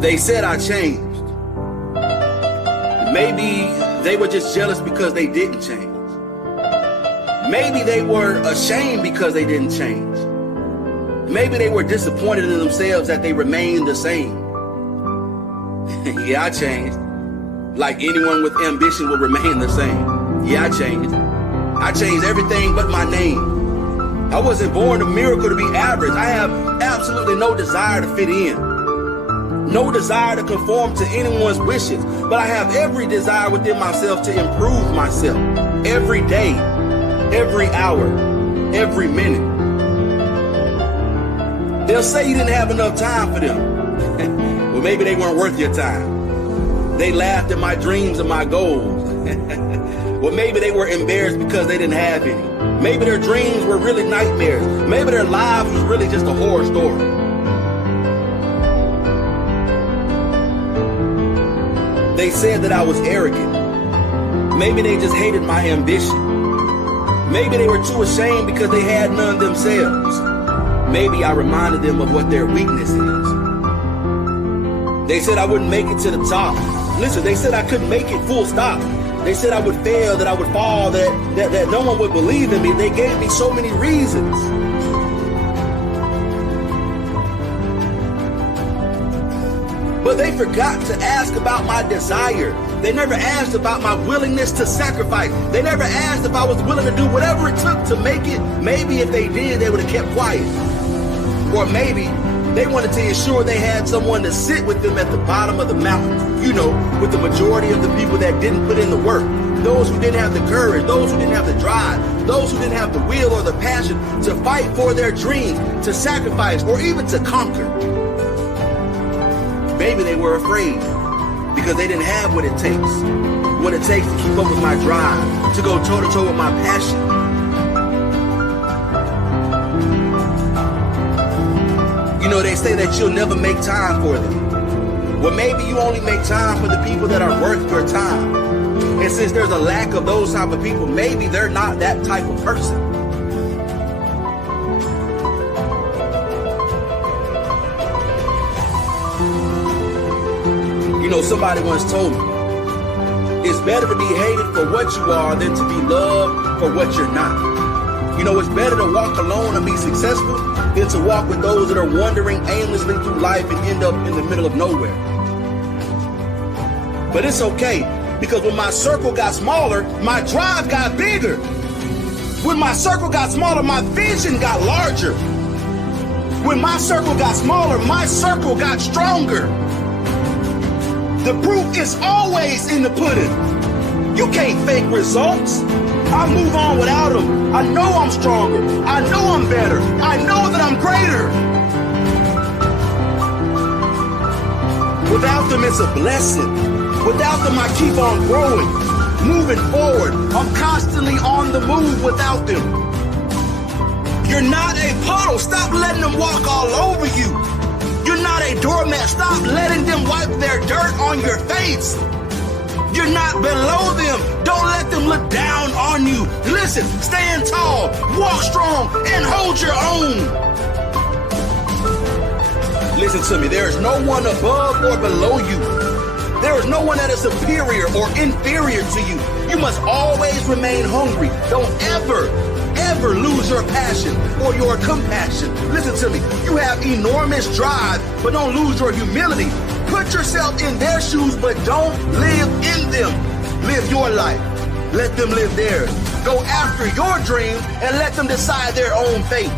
They said I changed. Maybe they were just jealous because they didn't change. Maybe they were ashamed because they didn't change. Maybe they were disappointed in themselves that they remained the same. Yeah, I changed. Like anyone with ambition will remain the same. Yeah, I changed. I changed everything but my name. I wasn't born a miracle to be average. I have absolutely no desire to fit in. No desire to conform to anyone's wishes. But I have every desire within myself to improve myself. Every day, every hour, every minute. They'll say you didn't have enough time for them. Well, maybe they weren't worth your time. They laughed at my dreams and my goals. Well, maybe they were embarrassed because they didn't have any. Maybe their dreams were really nightmares. Maybe their lives was really just a horror story. They said that I was arrogant. Maybe they just hated my ambition. Maybe they were too ashamed because they had none themselves. Maybe I reminded them of what their weakness is. They said I wouldn't make it to the top. Listen, they said I couldn't make it full stop. They said I would fail, that I would fall, that no one would believe in me. They gave me so many reasons. But they forgot to ask about my desire. They never asked about my willingness to sacrifice. They never asked if I was willing to do whatever it took to make it. Maybe if they did, they would have kept quiet. Or maybe they wanted to ensure they had someone to sit with them at the bottom of the mountain. You know, with the majority of the people that didn't put in the work. Those who didn't have the courage, those who didn't have the drive, those who didn't have the will or the passion to fight for their dreams, to sacrifice, or even to conquer. Maybe they were afraid because they didn't have what it takes to keep up with my drive, to go toe-to-toe with my passion. You know, they say that you'll never make time for them. Well, maybe you only make time for the people that are worth your time. And since there's a lack of those type of people, maybe they're not that type of person. You know, somebody once told me, it's better to be hated for what you are than to be loved for what you're not. You know, it's better to walk alone and be successful than to walk with those that are wandering aimlessly through life and end up in the middle of nowhere. But it's okay, because when my circle got smaller, my drive got bigger. When my circle got smaller, my vision got larger. When my circle got smaller, my circle got stronger. The proof is always in the pudding. You can't fake results. I move on without them. I know I'm stronger. I know I'm better. I know that I'm greater. Without them, it's a blessing. Without them, I keep on growing, moving forward. I'm constantly on the move without them. You're not a puddle. Stop letting them walk all over you. You're not a doormat. Stop letting them wipe their dirt on your face. You're not below them. Don't let them look down on you. Listen, stand tall, walk strong, and hold your own. Listen to me. There is no one above or below you. There is no one that is superior or inferior to you. You must always remain hungry. Don't ever lose your passion or your compassion. Listen to me. You have enormous drive, but don't lose your humility. Put yourself in their shoes, but don't live in them. Live your life. Let them live theirs. Go after your dreams and let them decide their own fate.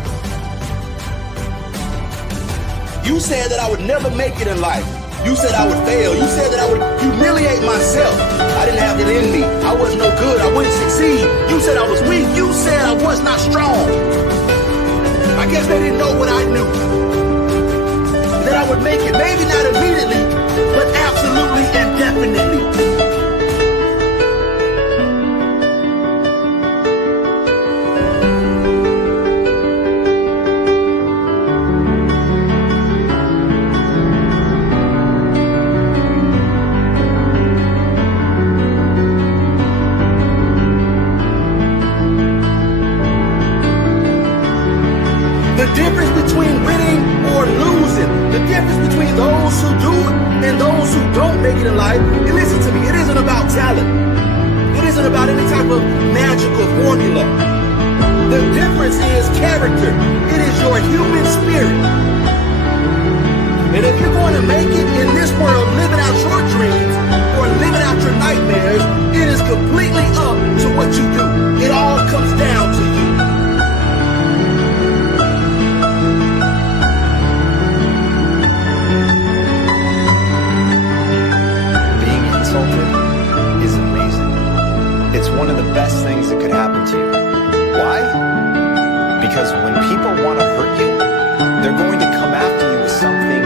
You said that I would never make it in life. You said I would fail. You said that I would humiliate myself. I didn't have it in me. I was no good. I wouldn't succeed. You said I was weak. You said I was not strong. I guess they didn't know what I knew. That I would make it. Maybe not immediately, but absolutely and definitely. The difference between winning or losing, the difference between those who do don't make it in life, and listen to me, it isn't about talent. It isn't about any type of magical formula. The difference is character. It is your human spirit. And if you're going to make it in this world living out your dreams or living out your nightmares, it is completely up to what you do. It all comes down to you. Being insulted is amazing. It's one of the best things that could happen to you. Why? Because when people want to hurt you, they're going to come after you with something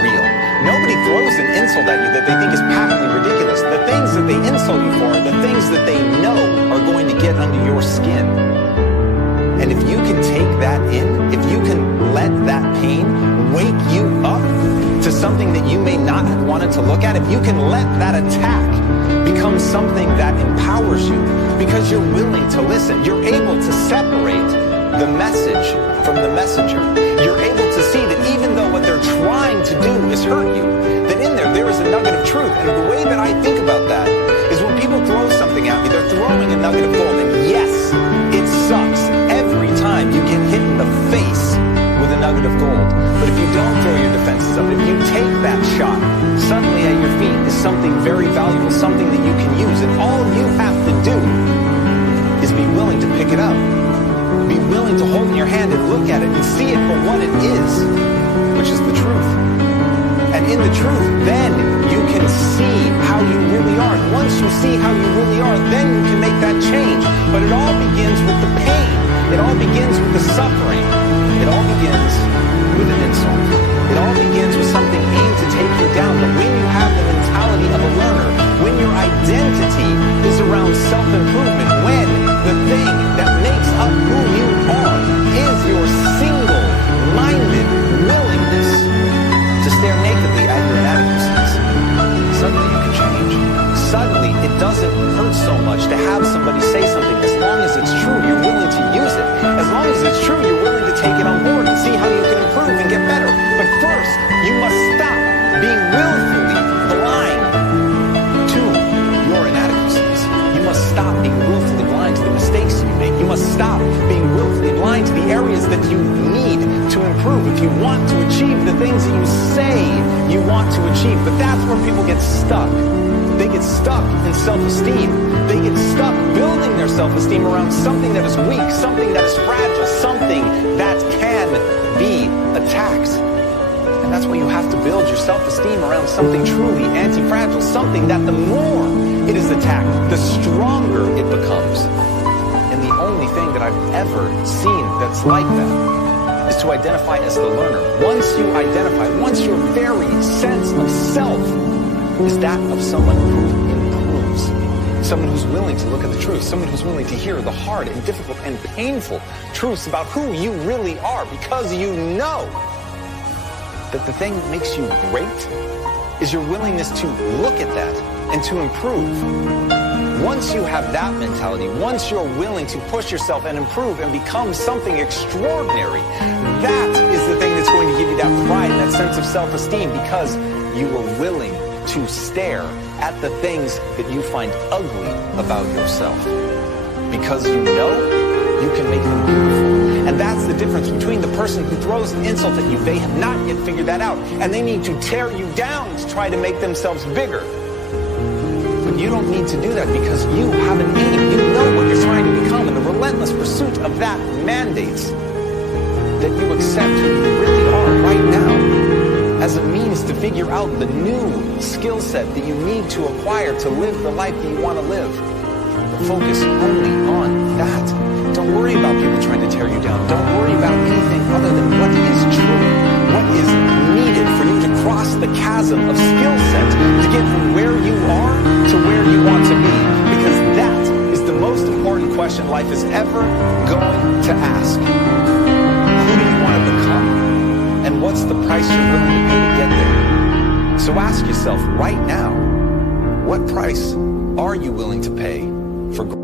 real. Nobody throws an insult at you that they think is patently ridiculous. The things that they insult you for are the things that they know are going to get under your skin. And if you can take that in, if you can let that pain wake you up to something that you may not have wanted to look at, if you can let that attack become something that empowers you because you're willing to listen, you're able to separate the message from the messenger. You're able to see that even though what they're trying to do is hurt you, that in there is a nugget of truth. And the way that I think about that is when people throw something at me, they're throwing a nugget of gold. And yes, it sucks every time you get hit in the face with a nugget of gold. But if you don't throw your defenses up, if you take that shot, suddenly at your feet is something very valuable, something that you can use. And all you have to do is be willing to pick it up. Be willing to hold it in your hand and look at it and see it for what it is, which is the truth. And in the truth, then you can see how you really are. And once you see how you really are, then you can make that change. But it all begins with the pain. It all begins with the suffering. It all begins with an insult. It all begins with something aimed to take you down. But when you have the mentality of a learner, when your identity is around self-improvement, when the thing that makes up who you are is your single-minded willingness to stare nakedly at your inadequacies, suddenly you can change. Suddenly it doesn't hurt so much to have somebody say something. As long as it's true, you're willing to use it. As long as it's true, you're willing to take it on board and see how you can improve and get better. But first, you must stop being willfully blind to your inadequacies. You must stop being willfully blind to the mistakes you make. You must stop being willfully blind to the areas that you need to improve if you want to achieve the things that you say you want to achieve. But that's where people get stuck. They get stuck in self-esteem. They get stuck building their self-esteem around something that is weak, something that is fragile, something that can be attacked. And that's why you have to build your self-esteem around something truly anti-fragile, something that the more it is attacked, the stronger it becomes. And the only thing that I've ever seen that's like that is to identify as the learner. Once you identify, once your very sense of self is that of someone who improves, someone who's willing to look at the truth, someone who's willing to hear the hard and difficult and painful truths about who you really are, because you know that the thing that makes you great is your willingness to look at that and to improve. Once you have that mentality, once you're willing to push yourself and improve and become something extraordinary, that is the thing that's going to give you that pride and that sense of self-esteem, because you were willing to stare at the things that you find ugly about yourself. Because you know you can make them beautiful. And that's the difference between the person who throws an insult at you. They have not yet figured that out. And they need to tear you down to try to make themselves bigger. But you don't need to do that, because you have an aim. You know what you're trying to become. And the relentless pursuit of that mandates that you accept who you really are right now as a means to figure out the new skill set that you need to acquire to live the life that you want to live. Focus only on that. Don't worry about people trying to tear you down. Don't worry about anything other than what is true, what is needed for you to cross the chasm of skill set to get from where you are to where you want to be. Because that is the most important question life is ever going to ask. Who do you want to become? And what's the price you're willing to pay to get there? So ask yourself right now, what price are you willing to pay for growth?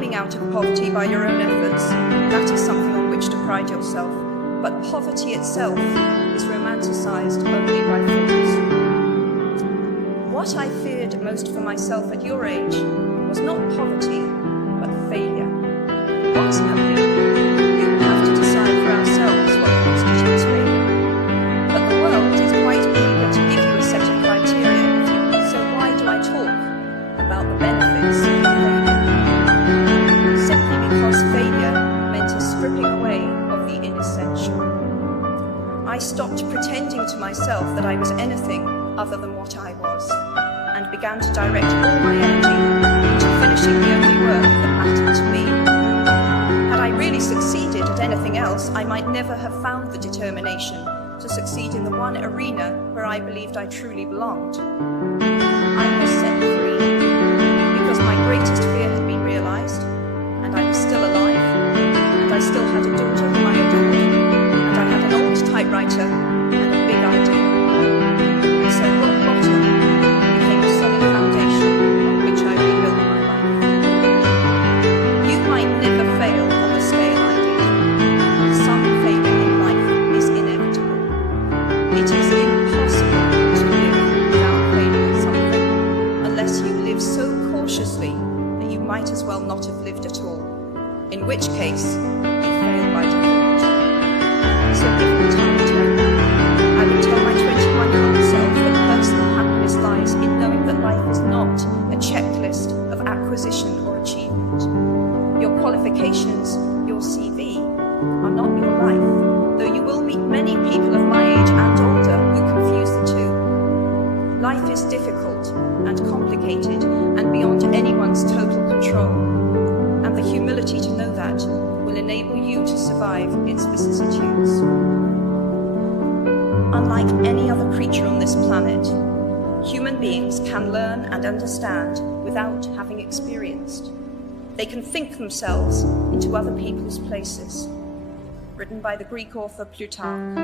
climbing out of poverty by your own efforts, that is something on which to pride yourself. But poverty itself is romanticized only by fools. What I feared most for myself at your age was not poverty, but failure. Ultimately, we will have to decide for ourselves what constitutes failure. But the world is quite eager to give you a set of criteria, so why do I talk about the benefits of failure? Simply because failure meant a stripping away of the inessential. I stopped pretending to myself that I was anything other than what I was, and began to direct all my energy into finishing the only work that mattered to me. Had I really succeeded at anything else, I might never have found the determination to succeed in the one arena where I believed I truly belonged. I was set free because my greatest fear had been realized, and I was still alive, and I still had a daughter whom I adored, and I had an old typewriter and a big idea. So rock bottom became a solid foundation on which I rebuilt my life. You might never fail on the scale I did. Some failure in life is inevitable. It is impossible to live without failing at something, unless you live so cautiously that you might as well not have lived at all, in which case you fail by default. So given time to I would tell my 21-year-old self that personal happiness lies in knowing that life is not a checklist of acquisition or achievement. Your qualifications, your CV, are not your life, though you will meet many people of my age and older who confuse the two. Life is difficult and complicated and beyond anyone's total control, and the humility to know that will enable you to survive its vicissitudes. Unlike any other creature on this planet, human beings can learn and understand without having experienced. They can think themselves into other people's places. Written by the Greek author Plutarch.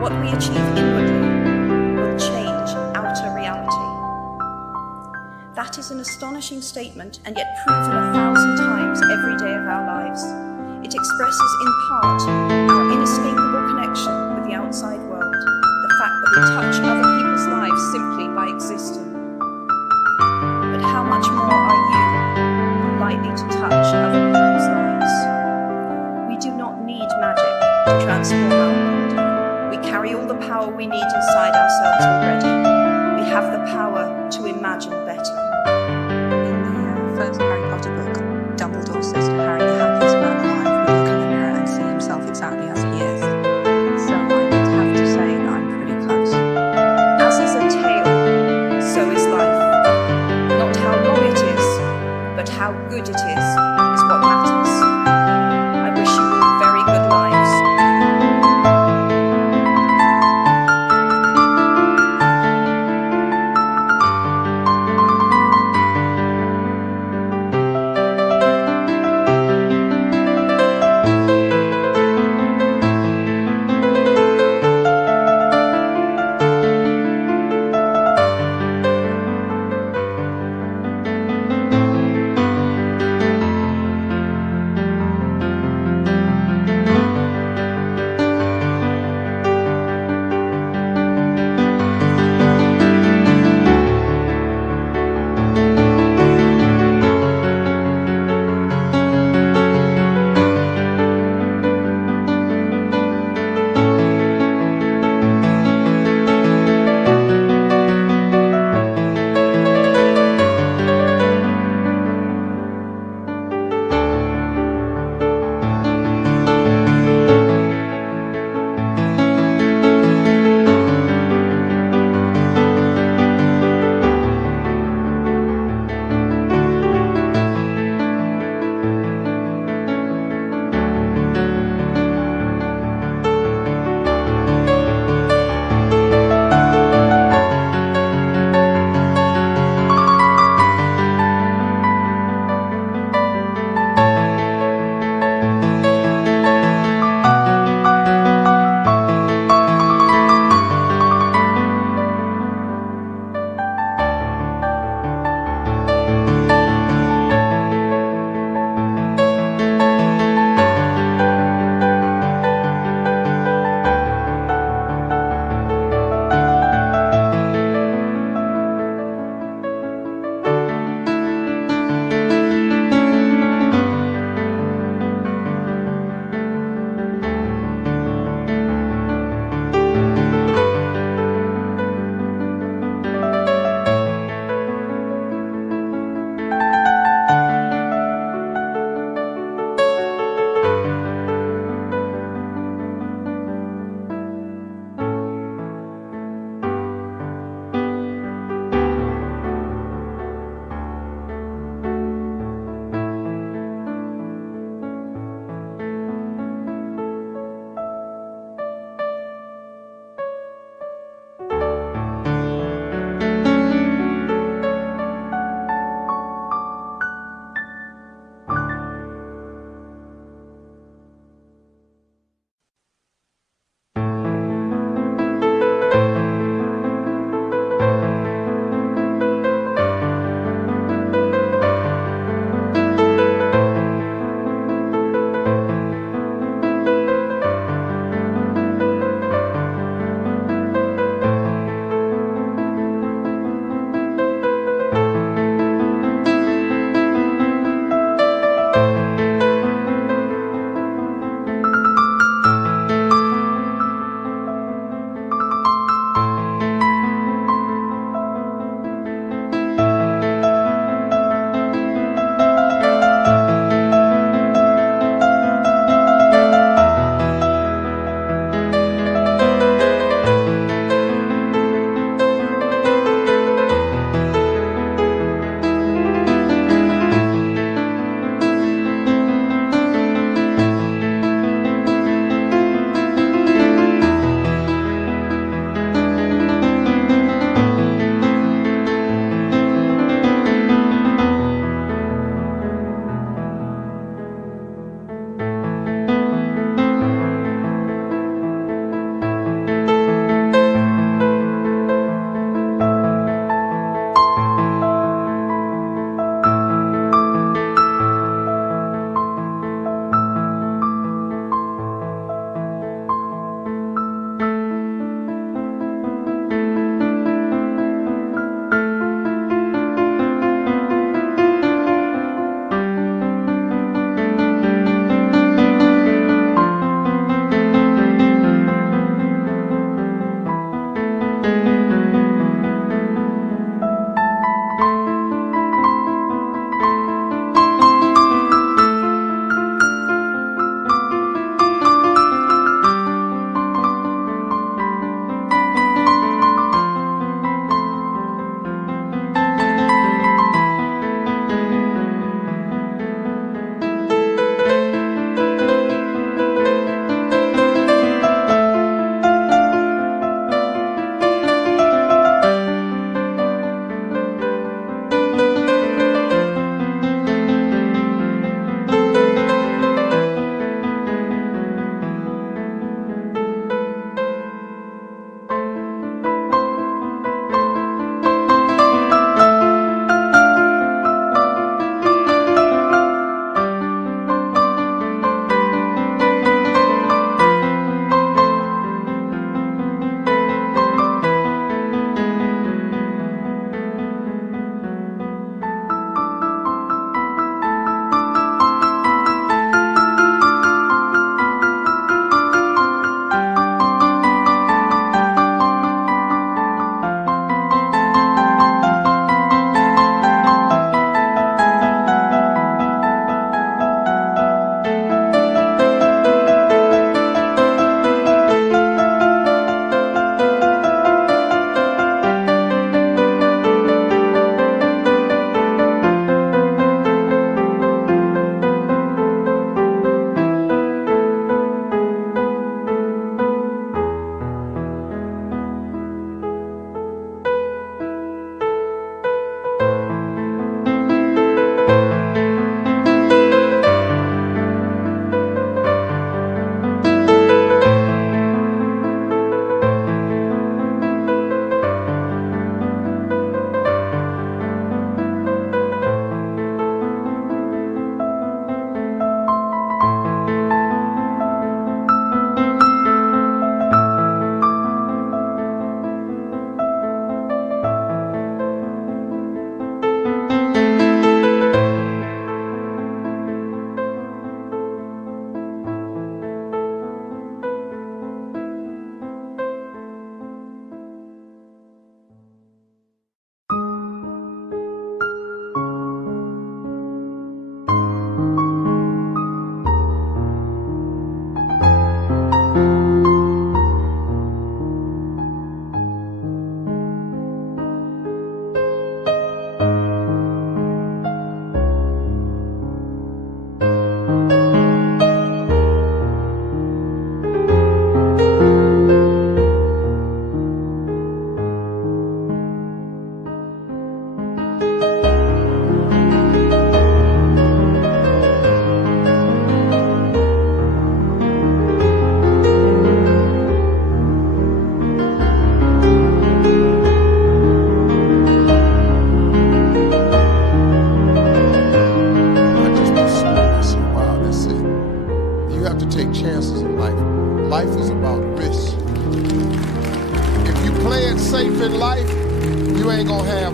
What we achieve inwardly will change outer reality. That is an astonishing statement, and yet proven 1,000 times every day of our lives. It expresses in part our inescapable connection with the outside world, the fact that we touch other people's lives simply by existing. But how much more are you likely to touch other people's lives? We do not need magic to transform our world. We carry all the power we need inside ourselves already. We have the power to imagine better. In the first Harry Potter book, Dumbledore says to Harry, the happiest man alive would look in the mirror and see himself exactly as he is. So I would have to say that I'm pretty close. As is a tale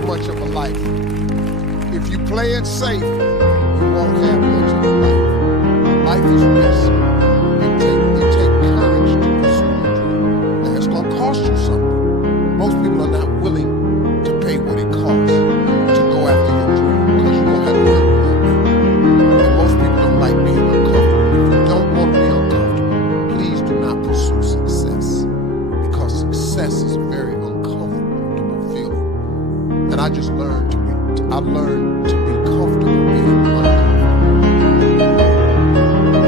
much of a life. If you play it safe, you won't have much of a life. Life is risk. It takes courage to pursue your dream. Now, it's going to cost you something. Most people are not willing to pay what it costs to go after your dream because you're going to have to work a little bit. And most people don't like being uncomfortable. If you don't want to be uncomfortable, please do not pursue success because success is a very uncomfortable feeling. And I just learned to be comfortable being uncomfortable.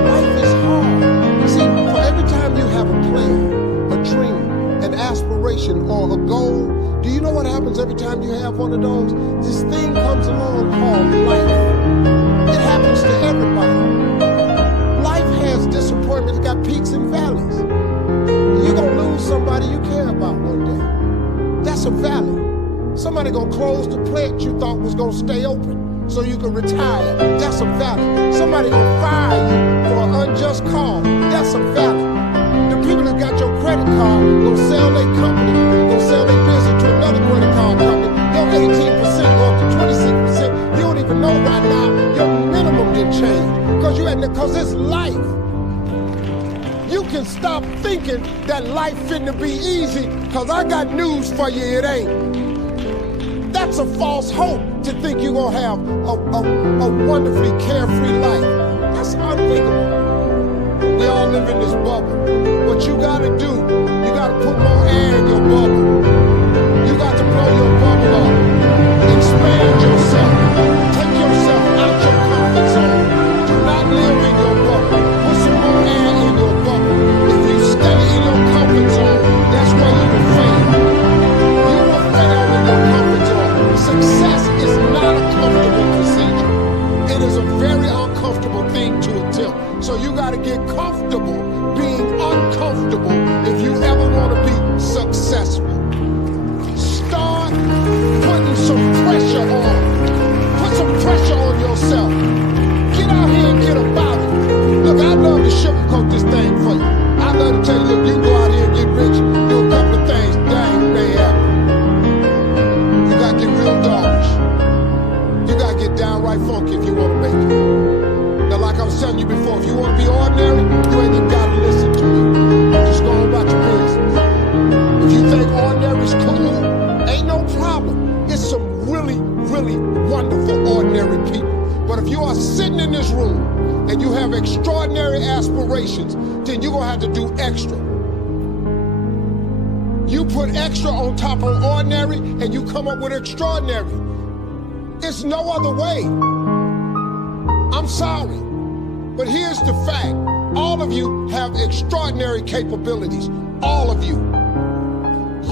Life is hard. See, for every time you have a plan, a dream, an aspiration, or a goal, do you know what happens every time you have one of those? This thing comes along called life. It happens to everybody. Life has disappointments, it's got peaks and valleys. You're gonna lose somebody you care about one day. That's a valley. Somebody gonna close the plant you thought was gonna stay open so you can retire. That's a valley. Somebody gonna fire you for an unjust cause. That's a valley. The people that got your credit card gonna sell their company, gonna sell their business to another credit card company. Your 18% go up to 26%. You don't even know right now your minimum didn't change because it's life. You can stop thinking that life finna be easy because I got news for you, it ain't. That's a false hope to think you're gonna have a wonderfully carefree life. That's unthinkable. We all live in this bubble. What you gotta do, you gotta put more air in your bubble. You got to blow your bubble up. Expand yourself. Take yourself out your comfort zone. Do not live in your bubble. Put some more air in your bubble. If you stay in your comfort zone, that's where you will fail. You will fail in your comfort zone. Success is not a comfortable procedure. It is a very uncomfortable thing to attempt. So you got to get comfortable being uncomfortable if you ever want to be successful. Start putting some pressure on. Put some pressure on yourself. Get out here and get about it. Look, I love to sugarcoat this thing for you. I love to tell you, look, you can go out here and get rich, do a couple of things, dang, may happen. You got to get real dollars. You got to get downright funky if you want to make it. Now, like I was telling you before, if you want to be ordinary, you ain't even got to listen to me. Just go on about your business. If you think ordinary is cool, ain't no problem. It's some really, really wonderful ordinary people. But if you are sitting in this room and you have extraordinary aspirations, then you're going to have to do extra. You put extra on top of ordinary and you come up with extraordinary. It's no other way. I'm sorry, but here's the fact. All of you have extraordinary capabilities. All of you.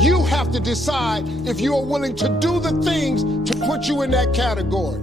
You have to decide if you are willing to do the things to put you in that category.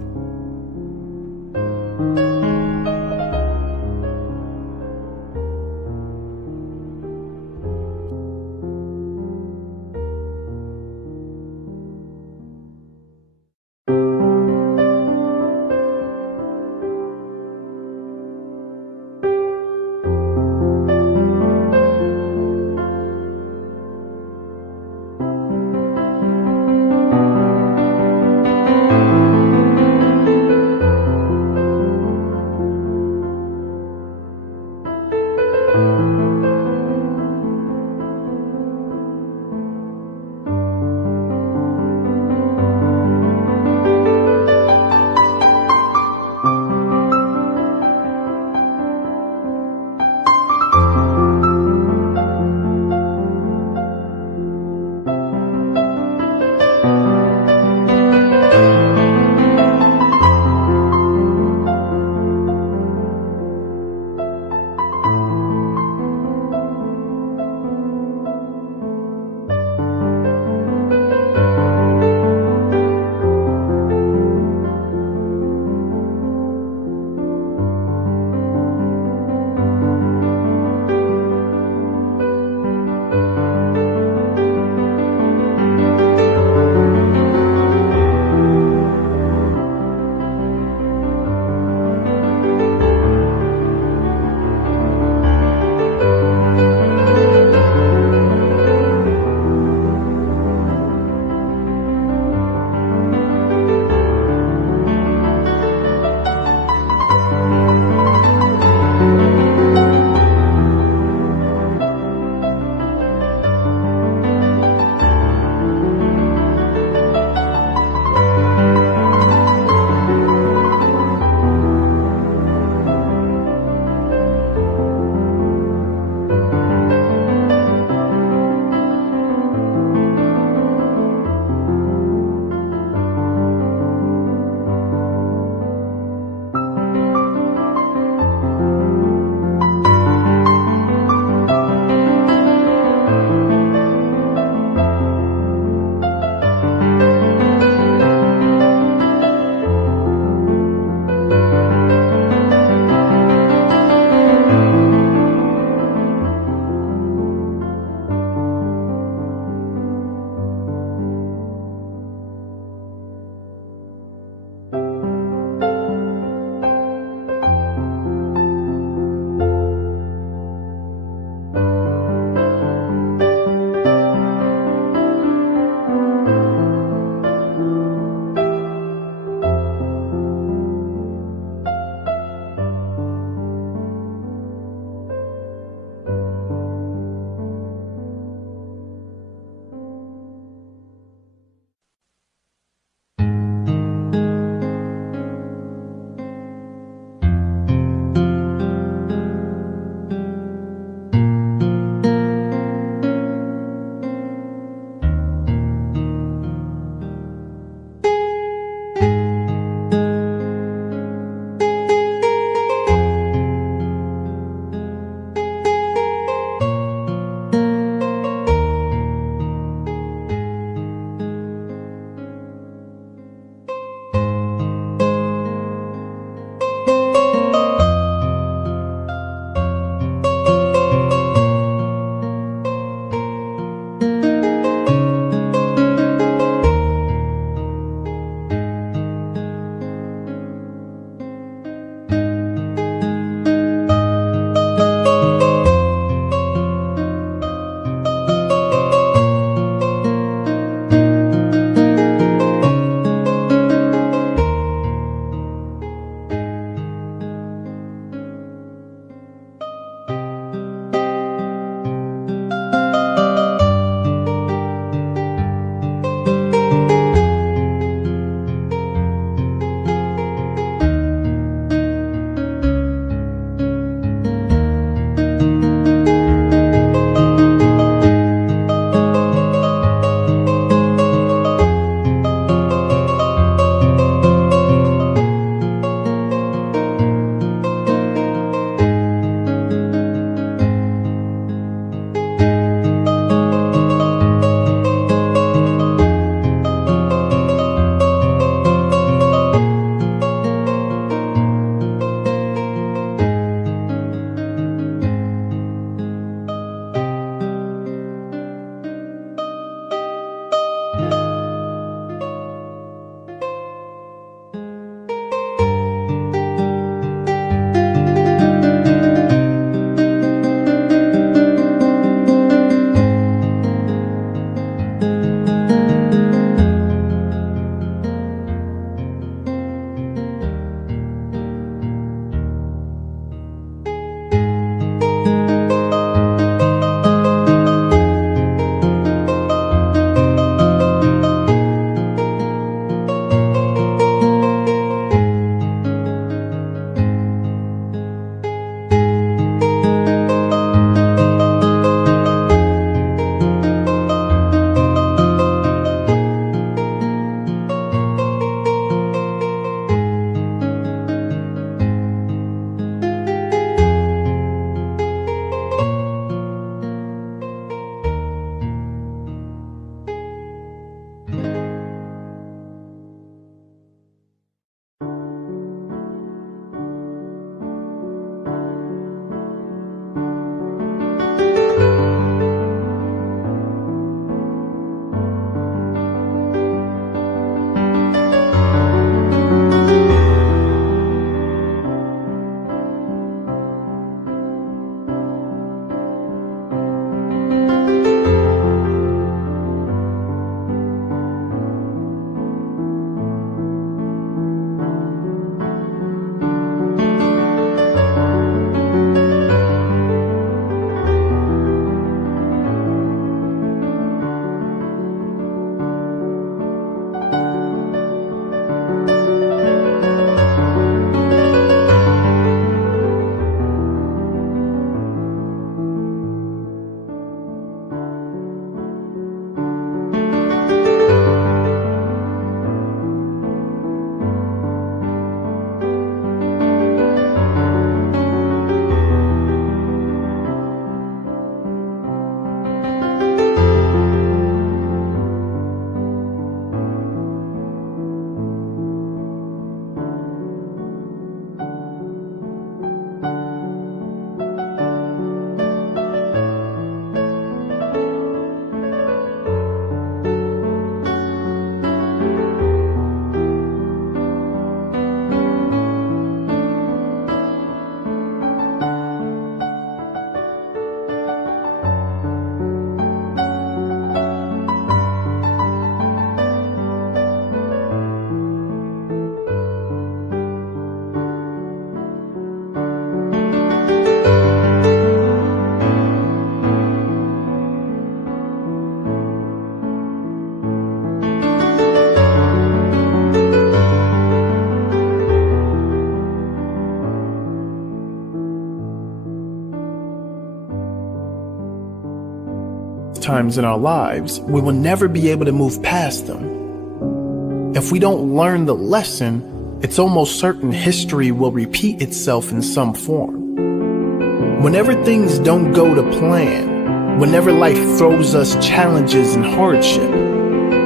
times in our lives, we will never be able to move past them. If we don't learn the lesson, it's almost certain history will repeat itself in some form. Whenever things don't go to plan, whenever life throws us challenges and hardship,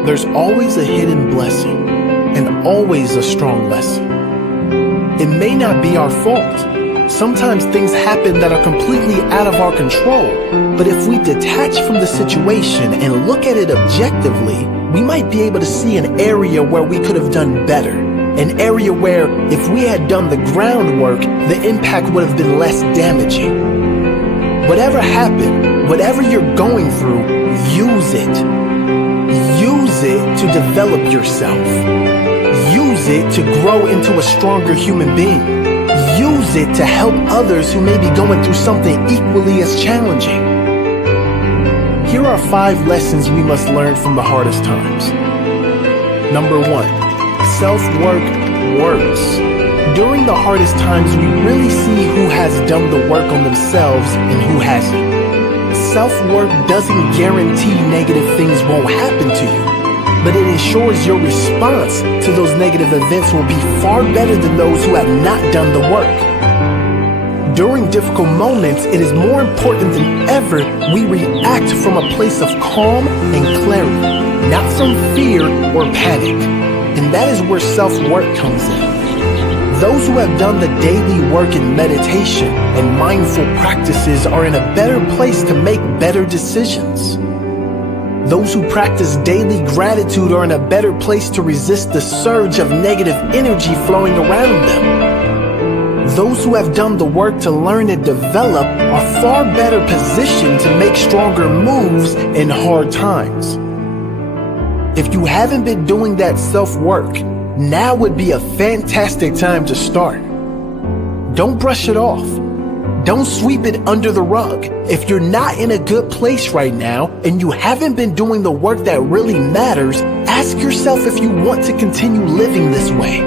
there's always a hidden blessing and always a strong lesson. It may not be our fault. Sometimes things happen that are completely out of our control, but if we detach from the situation and look at it objectively, we might be able to see an area where we could have done better. An area where, if we had done the groundwork, the impact would have been less damaging. Whatever happened, whatever you're going through, use it. Use it to develop yourself. Use it to grow into a stronger human being. Use it to help others who may be going through something equally as challenging. Here are 5 lessons we must learn from the hardest times. Number 1. Self-work works. During the hardest times, we really see who has done the work on themselves and who hasn't. Self-work doesn't guarantee negative things won't happen to you, but it ensures your response to those negative events will be far better than those who have not done the work. During difficult moments, it is more important than ever we react from a place of calm and clarity, not from fear or panic. And that is where self-work comes in. Those who have done the daily work in meditation and mindful practices are in a better place to make better decisions. Those who practice daily gratitude are in a better place to resist the surge of negative energy flowing around them. Those who have done the work to learn and develop are far better positioned to make stronger moves in hard times. If you haven't been doing that self-work, now would be a fantastic time to start. Don't brush it off. Don't sweep it under the rug. If you're not in a good place right now and you haven't been doing the work that really matters, ask yourself if you want to continue living this way.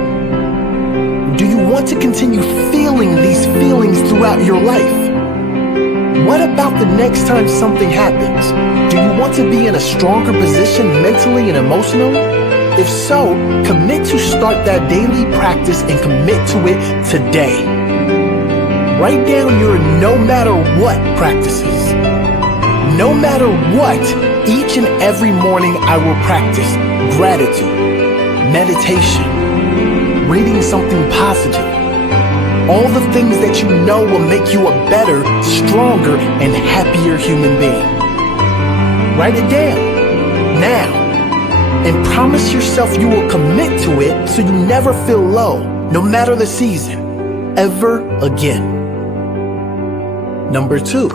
Do you want to continue feeling these feelings throughout your life? What about the next time something happens? Do you want to be in a stronger position mentally and emotionally? If so, commit to start that daily practice and commit to it today. Write down your no matter what practices. No matter what, each and every morning I will practice gratitude, meditation, reading something positive. All the things that you know will make you a better, stronger, and happier human being. Write it down, now, and promise yourself you will commit to it so you never feel low, no matter the season, ever again. Number 2,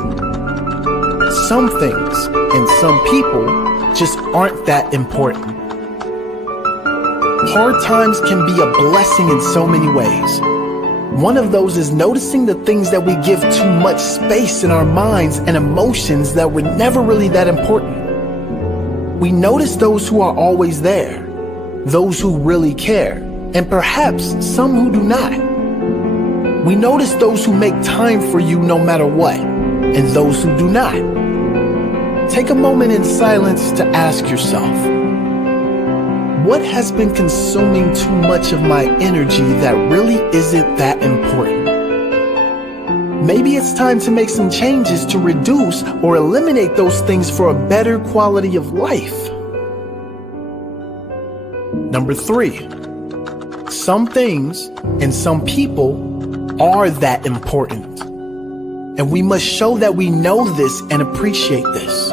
some things and some people just aren't that important. Hard times can be a blessing in so many ways. One of those is noticing the things that we give too much space in our minds and emotions that were never really that important. We notice those who are always there, those who really care, and perhaps some who do not. We notice those who make time for you no matter what, and those who do not. Take a moment in silence to ask yourself, what has been consuming too much of my energy that really isn't that important? Maybe it's time to make some changes to reduce or eliminate those things for a better quality of life. Number 3, some things and some people are that important. And we must show that we know this and appreciate this.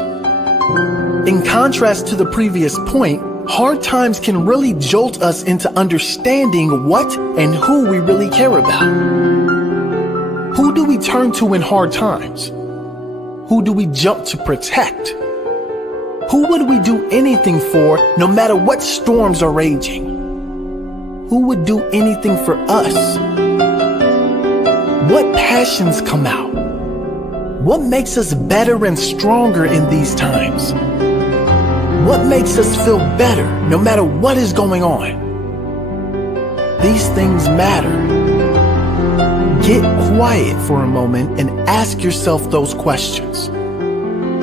In contrast to the previous point, hard times can really jolt us into understanding what and who we really care about. Who do we turn to in hard times? Who do we jump to protect? Who would we do anything for no matter what storms are raging? Who would do anything for us? What passions come out? What makes us better and stronger in these times? What makes us feel better no matter what is going on? These things matter. Get quiet for a moment and ask yourself those questions.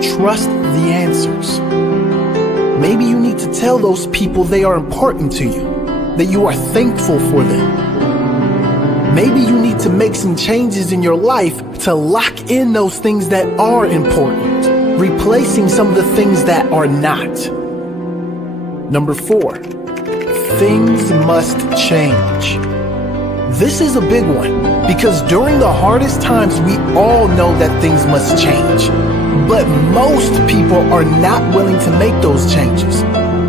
Trust the answers. Maybe you need to tell those people they are important to you, that you are thankful for them. Maybe you need to make some changes in your life to lock in those things that are important, replacing some of the things that are not. Number 4, things must change. This is a big one because during the hardest times, we all know that things must change. But most people are not willing to make those changes.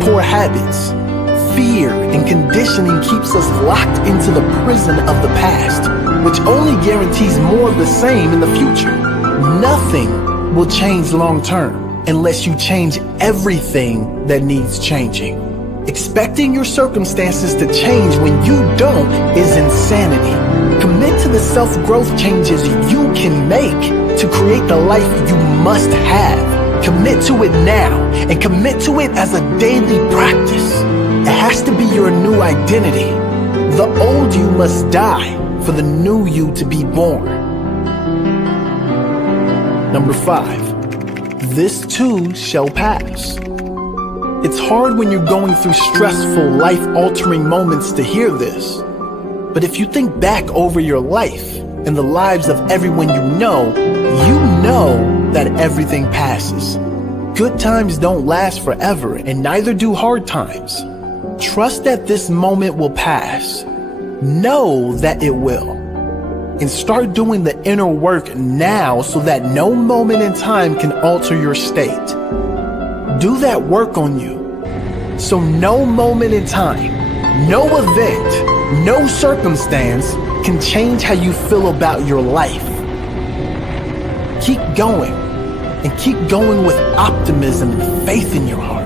Poor habits, fear, and conditioning keeps us locked into the prison of the past, which only guarantees more of the same in the future. Nothing will change long term unless you change everything that needs changing. Expecting your circumstances to change when you don't is insanity. Commit to the self-growth changes you can make to create the life you must have. Commit to it now and commit to it as a daily practice. It has to be your new identity. The old you must die for the new you to be born. Number 5, this too shall pass. It's hard when you're going through stressful, life-altering moments to hear this. But if you think back over your life and the lives of everyone you know that everything passes. Good times don't last forever, and neither do hard times. Trust that this moment will pass. Know that it will. And start doing the inner work now so that no moment in time can alter your state. Do that work on you. So no moment in time, no event, no circumstance can change how you feel about your life. Keep going, and keep going with optimism and faith in your heart.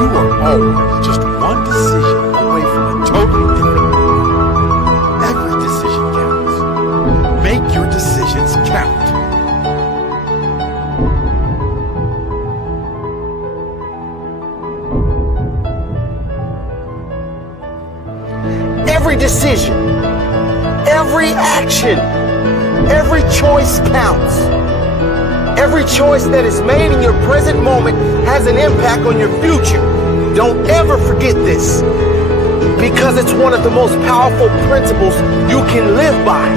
You are always just one decision away from a totally different life. Every decision counts. Make your decisions count. Every decision, every action, every choice counts. Every choice that is made in your present moment has an impact on your future. Don't ever forget this, because it's one of the most powerful principles you can live by.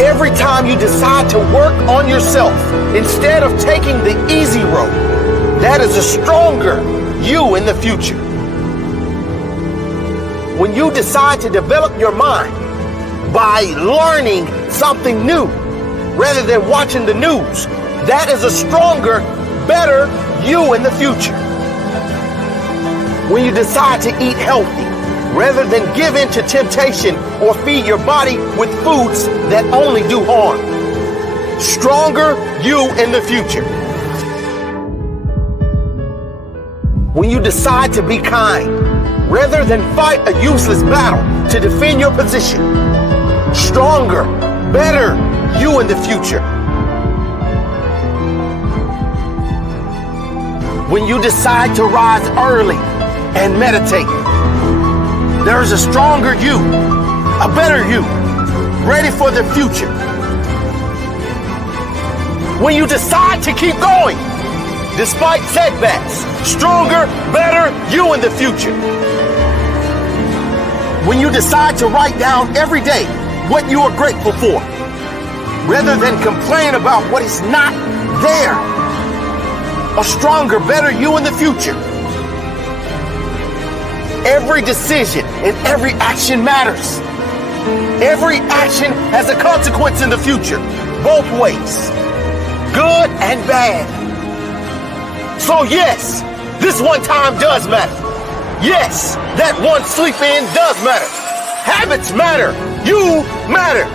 Every time you decide to work on yourself instead of taking the easy road, that is a stronger you in the future. When you decide to develop your mind by learning something new rather than watching the news, that is a stronger, better you in the future. When you decide to eat healthy rather than give in to temptation or feed your body with foods that only do harm, stronger you in the future. When you decide to be kind rather than fight a useless battle to defend your position, stronger, better you in the future. When you decide to rise early and meditate, there is a stronger you, a better you, ready for the future. When you decide to keep going despite setbacks, stronger, better you in the future. When you decide to write down every day what you are grateful for, rather than complain about what is not there, a stronger, better you in the future. Every decision and every action matters. Every action has a consequence in the future, both ways, good and bad. So yes, this one time does matter. Yes, that one sleep in does matter. Habits matter. You matter.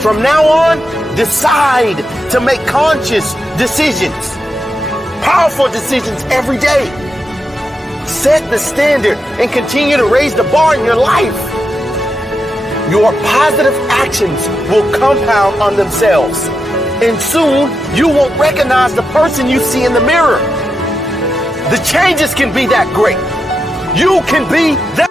From now on, decide to make conscious decisions, powerful decisions every day. Set the standard and continue to raise the bar in your life. Your positive actions will compound on themselves, and soon you won't recognize the person you see in the mirror. The changes can be that great. You can be that.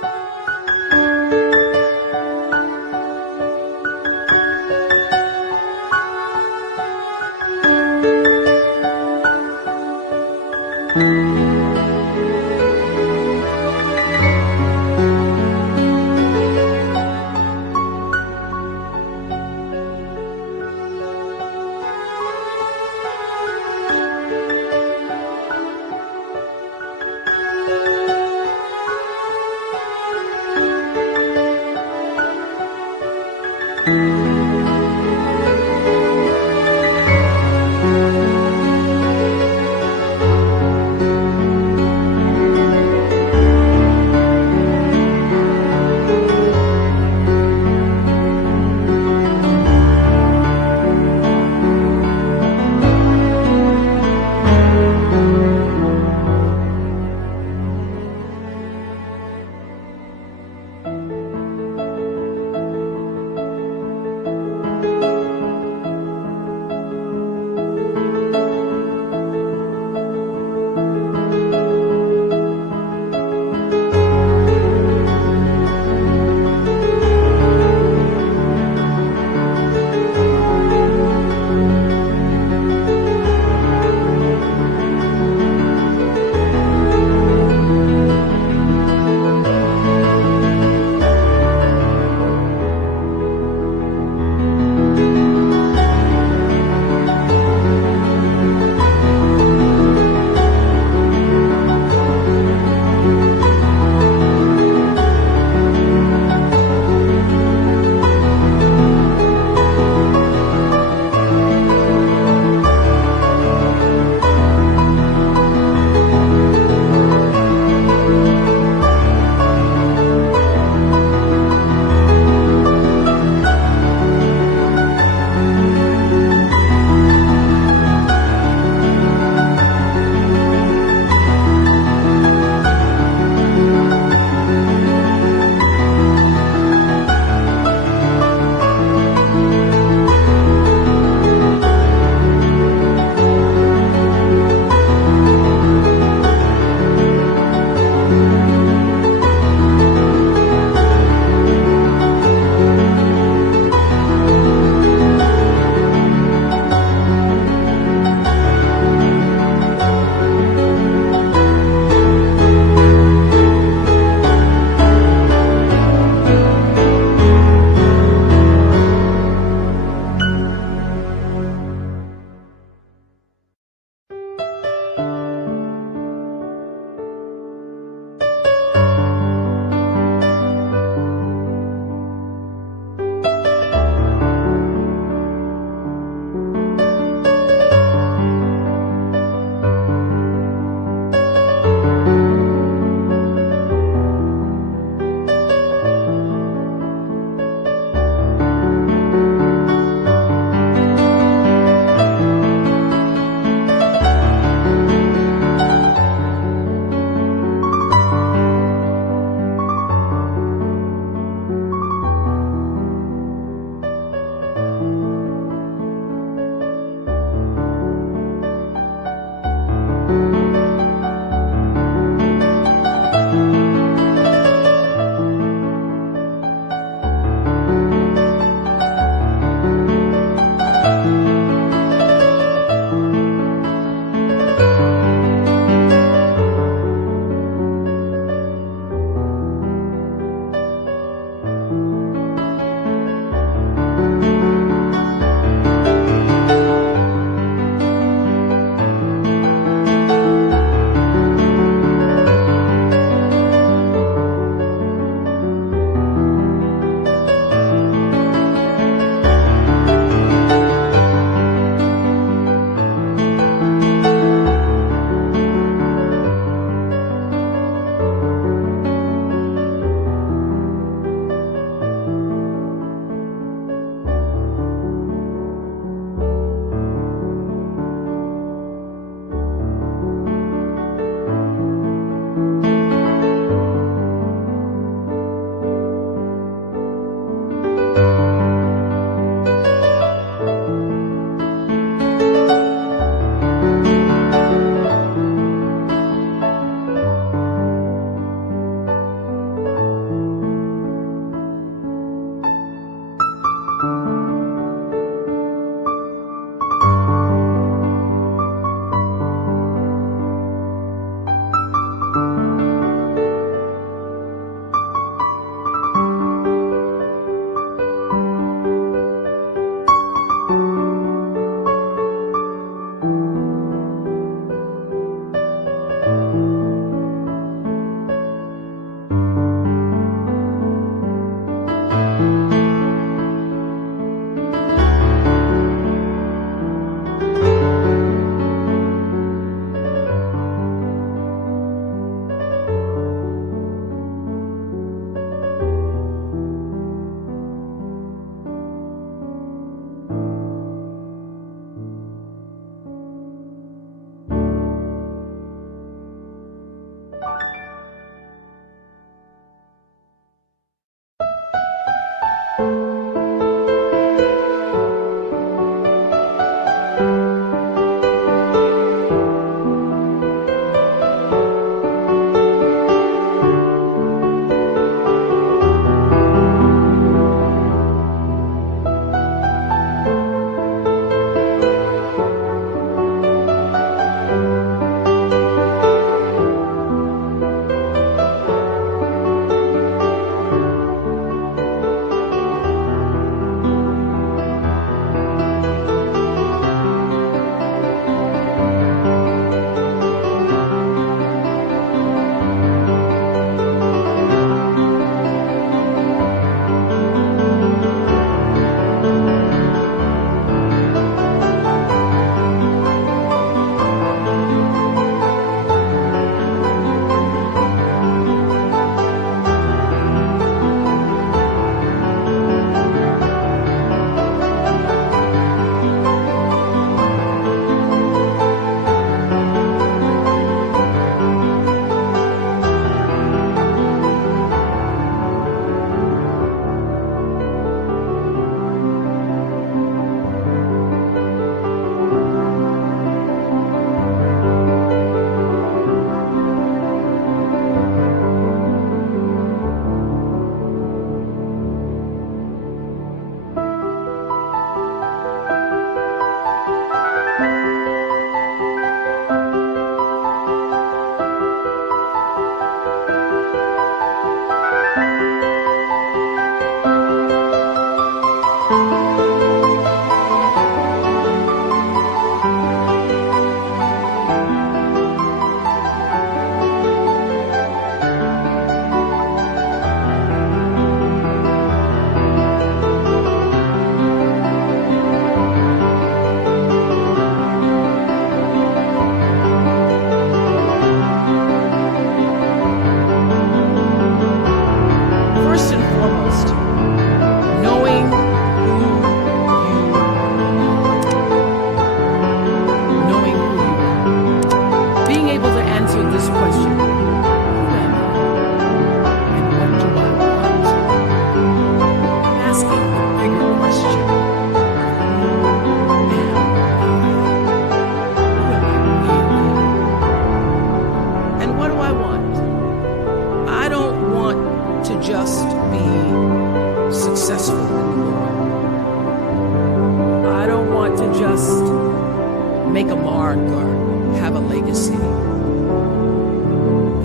make a mark or have a legacy?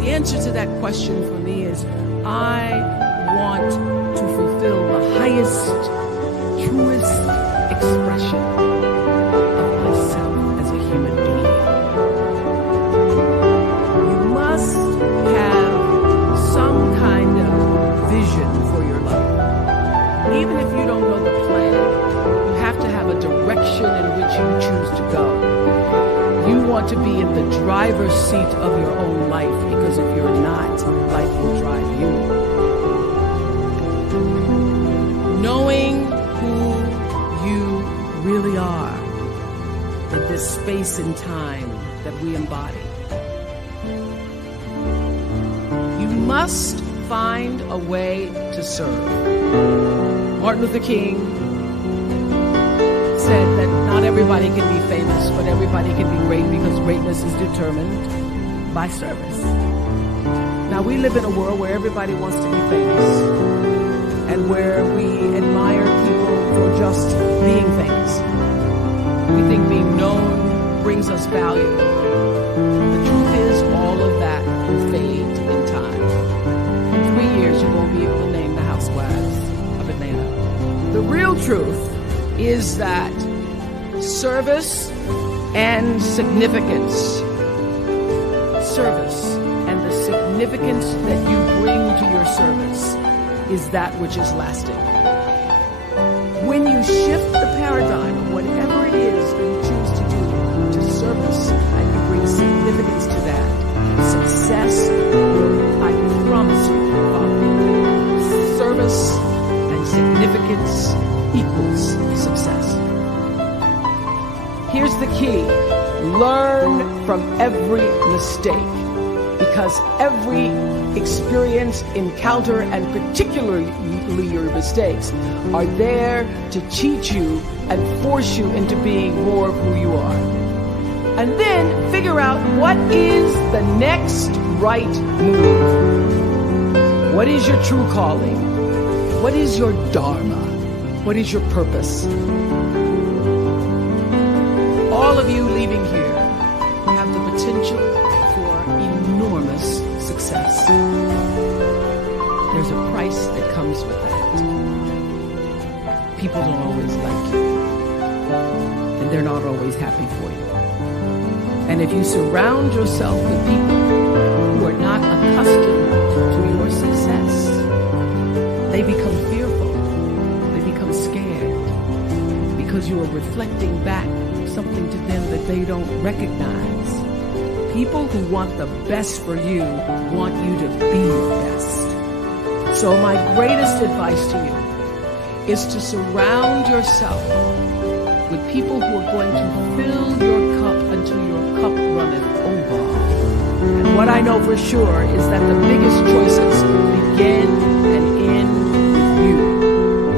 The answer to that question for me is I want to fulfill the highest, truest expression of myself as a human being. You must have some kind of vision for your life. Even if you don't know the plan, you have to have a direction in which you choose to go. You want to be in the driver's seat of your own life, because if you're not, life will drive you. Knowing who you really are in this space and time that we embody. You must find a way to serve. Martin Luther King said that not everybody can be famous, but everybody can be great, because greatness is determined by service. Now, we live in a world where everybody wants to be famous and where we admire people for just being famous. We think being known brings us value. The truth is, all of that will fade in time. In 3 years, you won't be able to name the housewives of Atlanta. The real truth is that service and significance, service and the significance that you bring to your service is that which is lasting. When you shift the paradigm of whatever it is you choose to do to service, and you bring significance to that, success will, I promise you, follow. Service and significance equals success. Here's the key. Learn from every mistake, because every experience, encounter, and particularly your mistakes are there to teach you and force you into being more of who you are. And then figure out what is the next right move. What is your true calling? What is your dharma? What is your purpose? All of you leaving here have the potential for enormous success. There's a price that comes with that. People don't always like you, and they're not always happy for you. And if you surround yourself with people who are not accustomed to your success, they become fearful, they become scared, because you are reflecting back something to them that they don't recognize. People who want the best for you want you to be your best. So my greatest advice to you is to surround yourself with people who are going to fill your cup until your cup runneth over. And what I know for sure is that the biggest choices begin and end with you,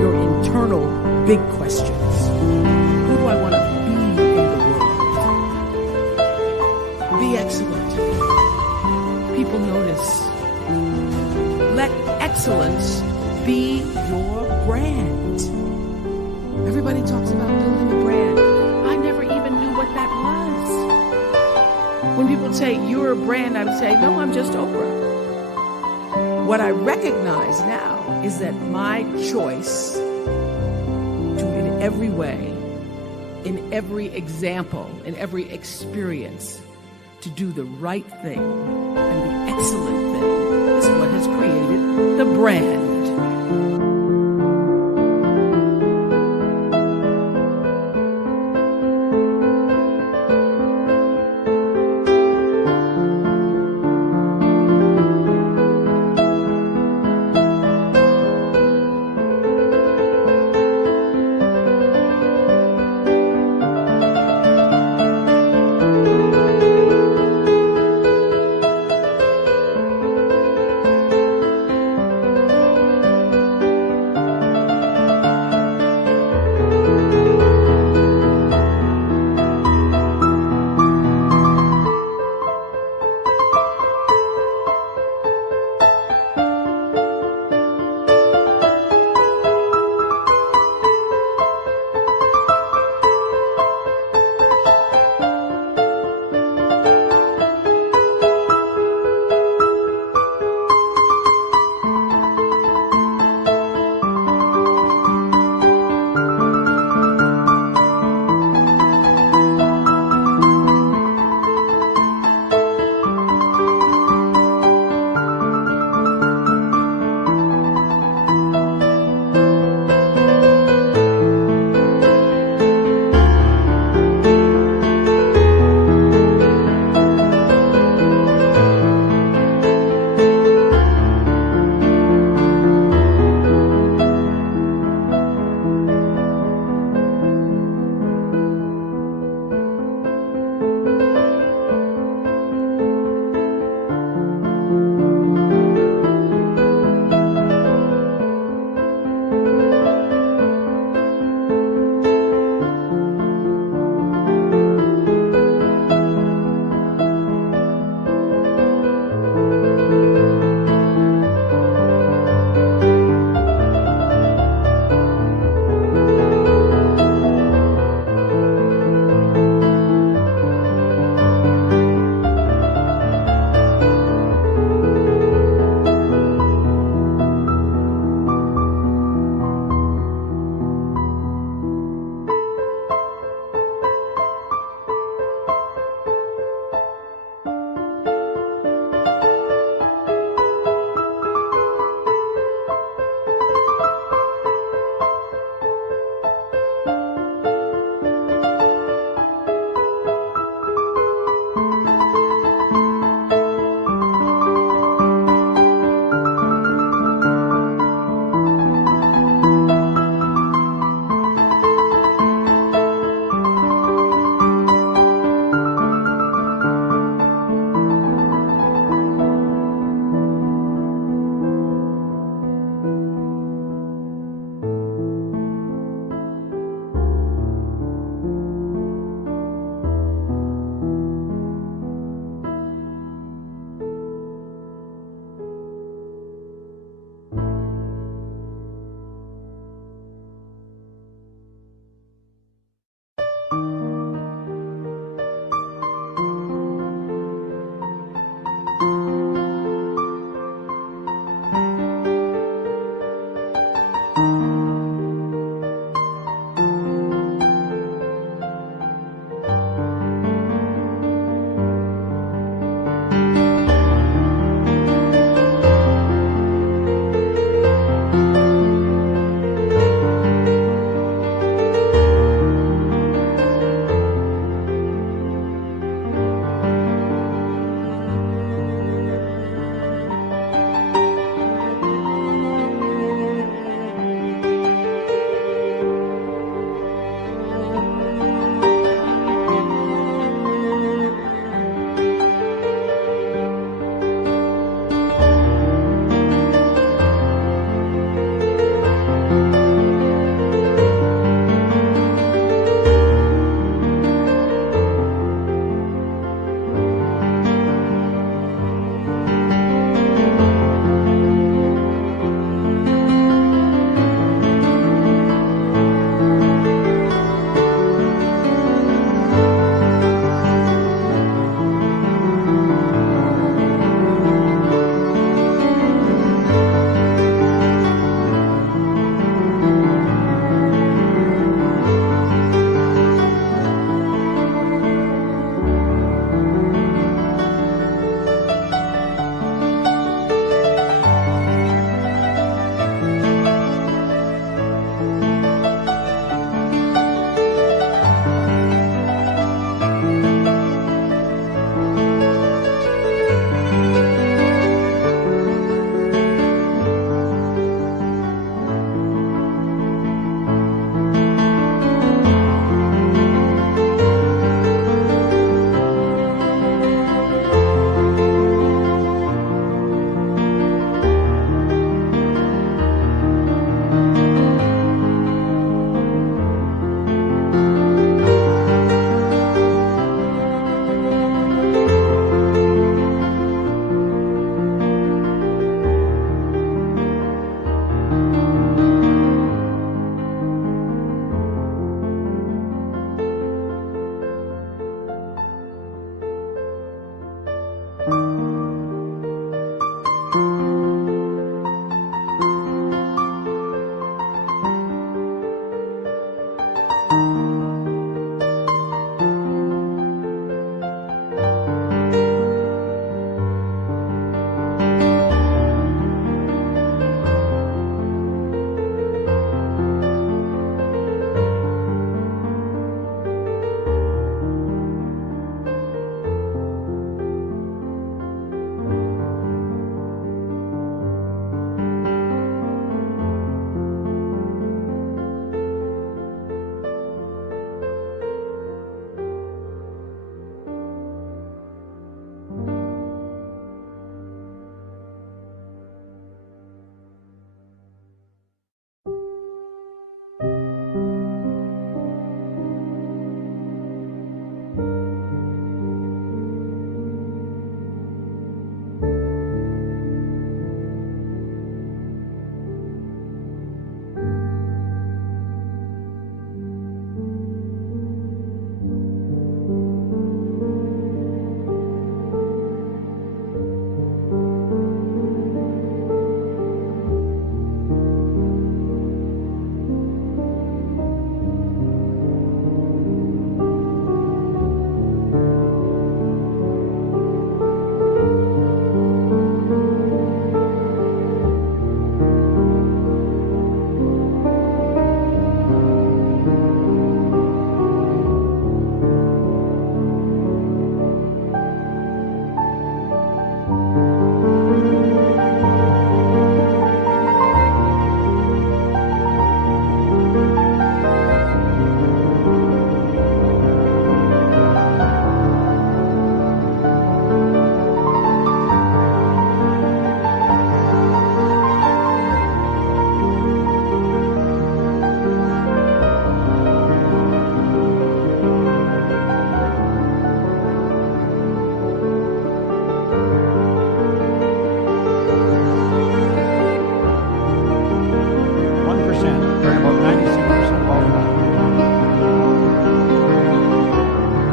your internal big questions. Who do I want to be in the world? Be excellent. People notice. Let excellence be your brand. Everybody talks about building a brand. I never even knew what that was. When people say, you're a brand, I would say, no, I'm just Oprah. What I recognize now is that my choice to, in every way, in every example, in every experience, to do the right thing and the excellent thing is what has created the brand.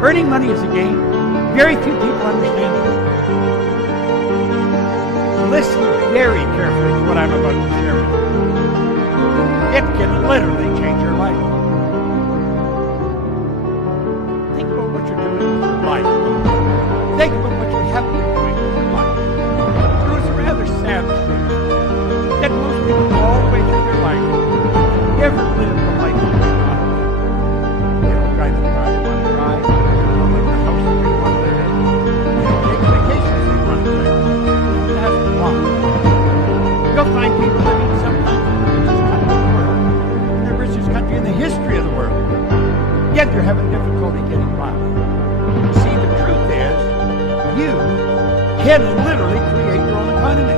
Earning money is a game. Very few people understand it. Listen very carefully to what I'm about to share with you. It can literally change your life. Think about what you're doing with your life. Think about what you have been doing with your life. You know, it's a rather sad truth that most people all the way through their life never live the life that they want to live. They don't drive the car they want to drive. They don't live in the house that they want to live in. They don't take the vacations they want to take. That's why. You'll find people living sometimes in the richest country in the world, in the richest country in the history of the world, yet they're having difficulty getting by. See, the truth is, you can literally create your own economy.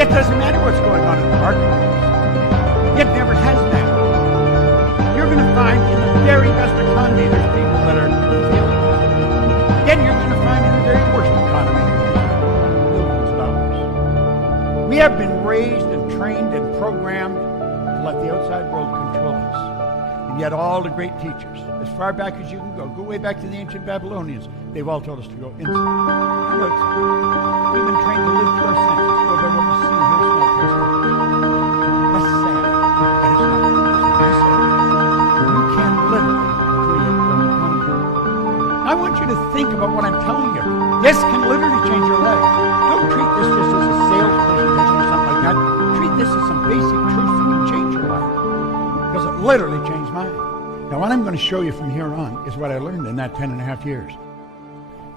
It doesn't matter what's going on in the marketplace. It never has mattered. You're going to find in the very best economy there's people that are failing. Then you're going to find in the very worst economy millions of dollars. We have been raised and trained and programmed to let the outside world control us. And yet all the great teachers, as far back as you can go way back to the ancient Babylonians, they've all told us to go inside. Not outside. We've been trained to live to our senses, go by what we see, hear, smell, taste, touch. That's sad. That is not necessary. You can literally create your own economy. I want you to think about what I'm telling you. This can literally change your life. Don't treat this just as a sales presentation or something like that. Treat this as some basic truths that can change your life. Because it literally changed mine. Now what I'm going to show you from here on is what I learned in that 10.5 years.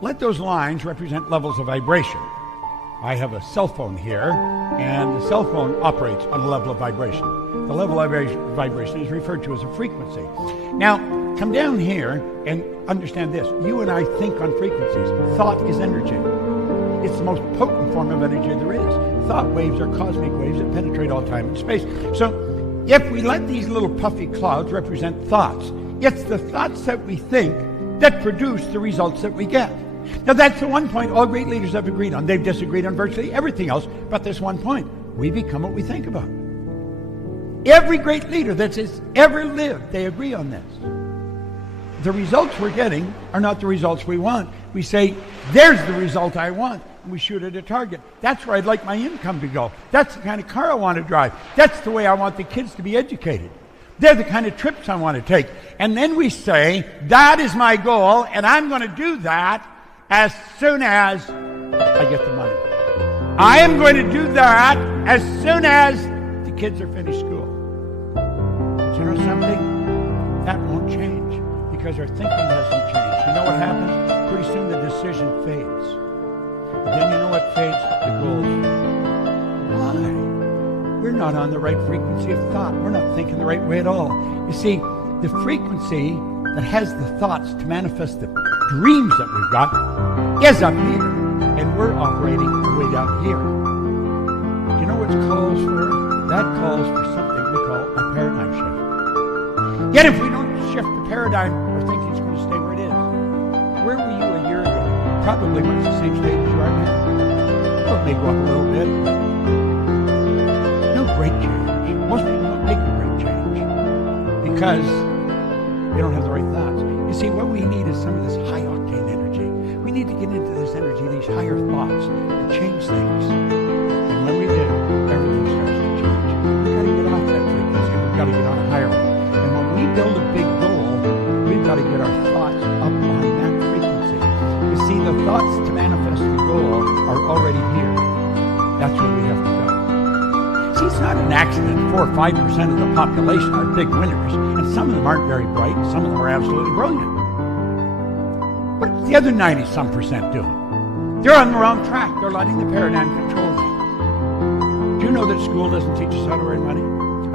Let those lines represent levels of vibration. I have a cell phone here, and the cell phone operates on a level of vibration. The level of vibration is referred to as a frequency. Now, come down here and understand this. You and I think on frequencies. Thought is energy. It's the most potent form of energy there is. Thought waves are cosmic waves that penetrate all time and space. So, if we let these little puffy clouds represent thoughts, it's the thoughts that we think that produce the results that we get. Now that's the one point all great leaders have agreed on. They've disagreed on virtually everything else, but this one point. We become what we think about. Every great leader that's ever lived, they agree on this. The results we're getting are not the results we want. We say, there's the result I want, and we shoot at a target. That's where I'd like my income to go. That's the kind of car I want to drive. That's the way I want the kids to be educated. They're the kind of trips I want to take. And then we say, that is my goal, and I'm going to do that as soon as I get the money. I am going to do that as soon as the kids are finished school. But you know something? That won't change because our thinking hasn't changed. You know what happens? Pretty soon the decision fades. And then you know what fades? The goals. Why? We're not on the right frequency of thought. We're not thinking the right way at all. You see, the frequency that has the thoughts to manifest the dreams that we've got is up here, and we're operating way down here. Do you know what it calls for? That calls for something we call a paradigm shift. Yet if we don't shift the paradigm, our thinking's going to stay where it is. Where were you a year ago? Probably much the same state as you are now. Well, it may go up a little bit. No great change. Most people don't make a great change because they don't have the right thoughts. You see, what we need is some of this high-octane energy. We need to get into this energy, these higher thoughts, to change things. And when we do, everything starts to change. We've got to get off that frequency. We've got to get on a higher one. And when we build a big goal, we've got to get our thoughts up on that frequency. You see, the thoughts to manifest the goal are already here. That's where we have to go. See, it's not an accident 4 or 5% of the population are big winners, and some of them aren't very bright, and some of them are absolutely brilliant. What's the other 90-some% doing? They're on the wrong track. They're letting the paradigm control them. Do you know that school doesn't teach us how to earn money?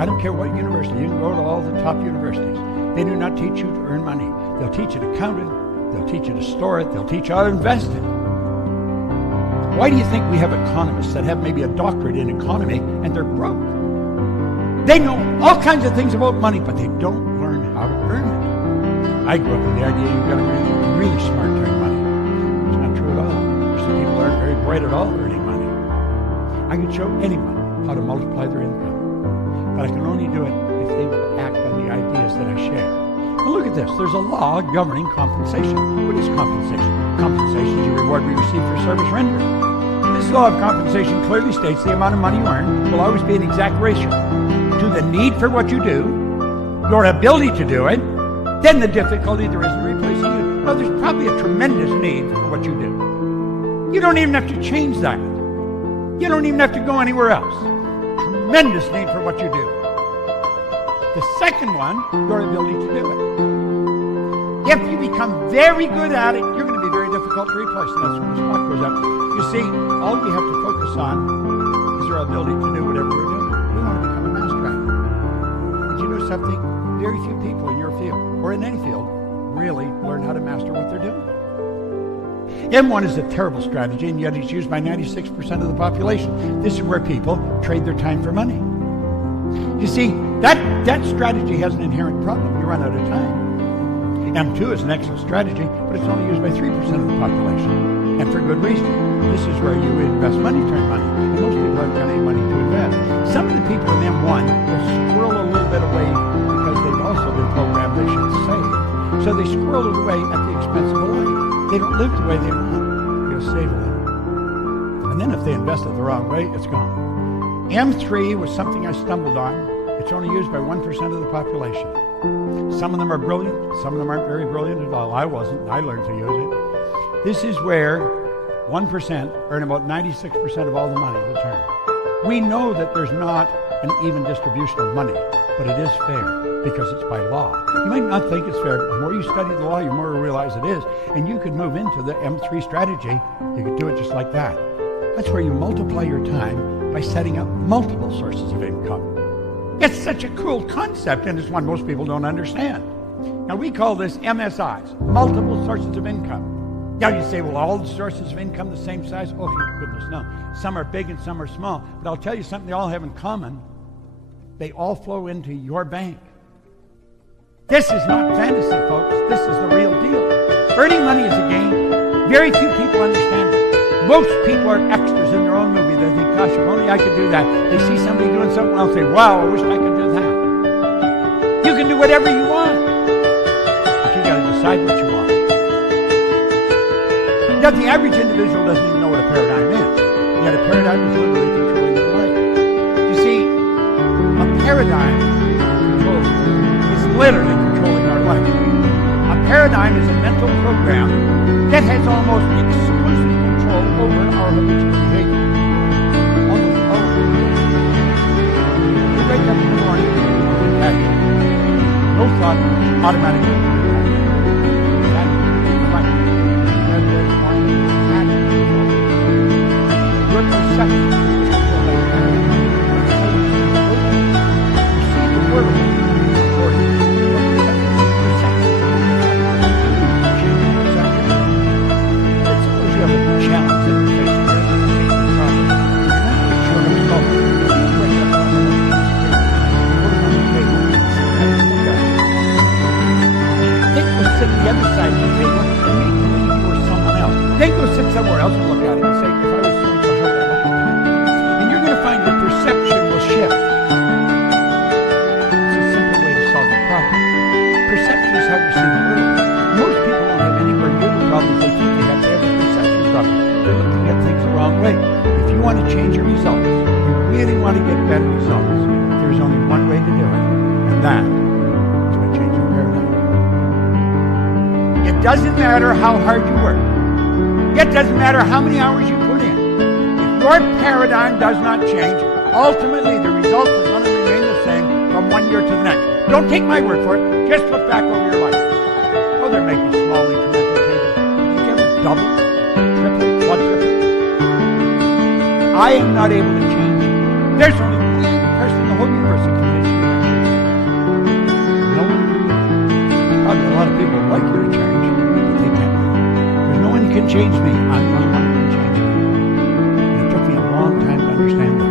I don't care what university. You can go to all the top universities. They do not teach you to earn money. They'll teach you to count it. They'll teach you to store it. They'll teach you how to invest it. Why do you think we have economists that have maybe a doctorate in economy and they're broke? They know all kinds of things about money, but they don't learn how to earn it. I grew up with the idea you've got to be really smart to earn money. It's not true at all. There's some people aren't very bright at all earning money. I can show anyone how to multiply their income, but I can only do it if they will act on the ideas that I share. Well, look at this. There's a law governing compensation. What is compensation? Compensation is a reward we receive for service rendered. This law of compensation clearly states the amount of money you earn will always be an exact ratio to the need for what you do, your ability to do it, then the difficulty there is in replacing you. Well, there's probably a tremendous need for what you do. You don't even have to change that. You don't even have to go anywhere else. Tremendous need for what you do. The second one, your ability to do it. If you become very good at it, you're going to be very difficult to replace. And that's when the stock goes up. You see, all we have to focus on is our ability to do whatever we're doing. We want to become a master at it. But you know something? Very few people in your field, or in any field, really learn how to master what they're doing. M1 is a terrible strategy, and yet it's used by 96% of the population. This is where people trade their time for money. You see, that strategy has an inherent problem. You run out of time. M2 is an excellent strategy, but it's only used by 3% of the population, and for good reason. This is where you invest money to earn money, and most people haven't got any money to invest. Some of the people in M1 will squirrel a little bit away because they've also been programmed they should save. So they squirrel it away at the expense of a life. They don't live the way they want. They'll save a little. And then if they invest it the wrong way, it's gone. M3 was something I stumbled on. It's only used by 1% of the population. Some of them are brilliant. Some of them aren't very brilliant at all. I wasn't. I learned to use it. This is where 1% earn about 96% of all the money returned. We know that there's not an even distribution of money, but it is fair because it's by law. You might not think it's fair, but the more you study the law, the more you realize it is. And you could move into the M3 strategy. You could do it just like that. That's where you multiply your time by setting up multiple sources of income. It's such a cool concept, and it's one most people don't understand. Now, we call this MSIs, multiple sources of income. Now, you say, well, all the sources of income the same size? Oh, goodness, no. Some are big and some are small. But I'll tell you something they all have in common. They all flow into your bank. This is not fantasy, folks. This is the real deal. Earning money is a game. Very few people understand it. Most people are extras in their own movie. They think, gosh, if only I could do that. They see somebody doing something else, say, wow, I wish I could do that. You can do whatever you want. But you got to decide what you want. Now, the average individual doesn't even know what a paradigm is. Yet a paradigm is literally controlling their life. You see, a paradigm is literally controlling our life. A paradigm is a mental program that has almost exclusive control over our habitual behavior. Almost all of it. You wake up in the morning, no thought, automatically. Your perception is controlled by the you see the world according to your perception. Let's suppose you have a challenge that you're facing, a particular problem. You're not sure how to solve it. If you wake up on the table, then go sit the other side of the table and make believe you were someone else. Then go sit somewhere else and look at it and say, if I was so and so, how would I look at that? And you're going to find your perception will shift. It's a simple way to solve the problem. Perception is how you see the world. Most people don't have anywhere near the problems they think they have. They have a perception problem. They're looking at things the wrong way. If you want to change your results, you really want to get better results, there's only one way to do it, and that is by changing your paradigm. It doesn't matter how hard you work. It doesn't matter how many hours you put in. If your paradigm does not change, ultimately the results are going to remain the same from one year to the next. Don't take my word for it. Just look back over your life. Oh, they're making small incremental changes. Did you ever double, triple, quadruple? I am not able to change. There's only one person in the whole universe that can change you. No one can do it. Probably a lot of people would like you to change, but they can't. There's no one who can change me. I'm the only one who can change me. And it took me a long time to understand that.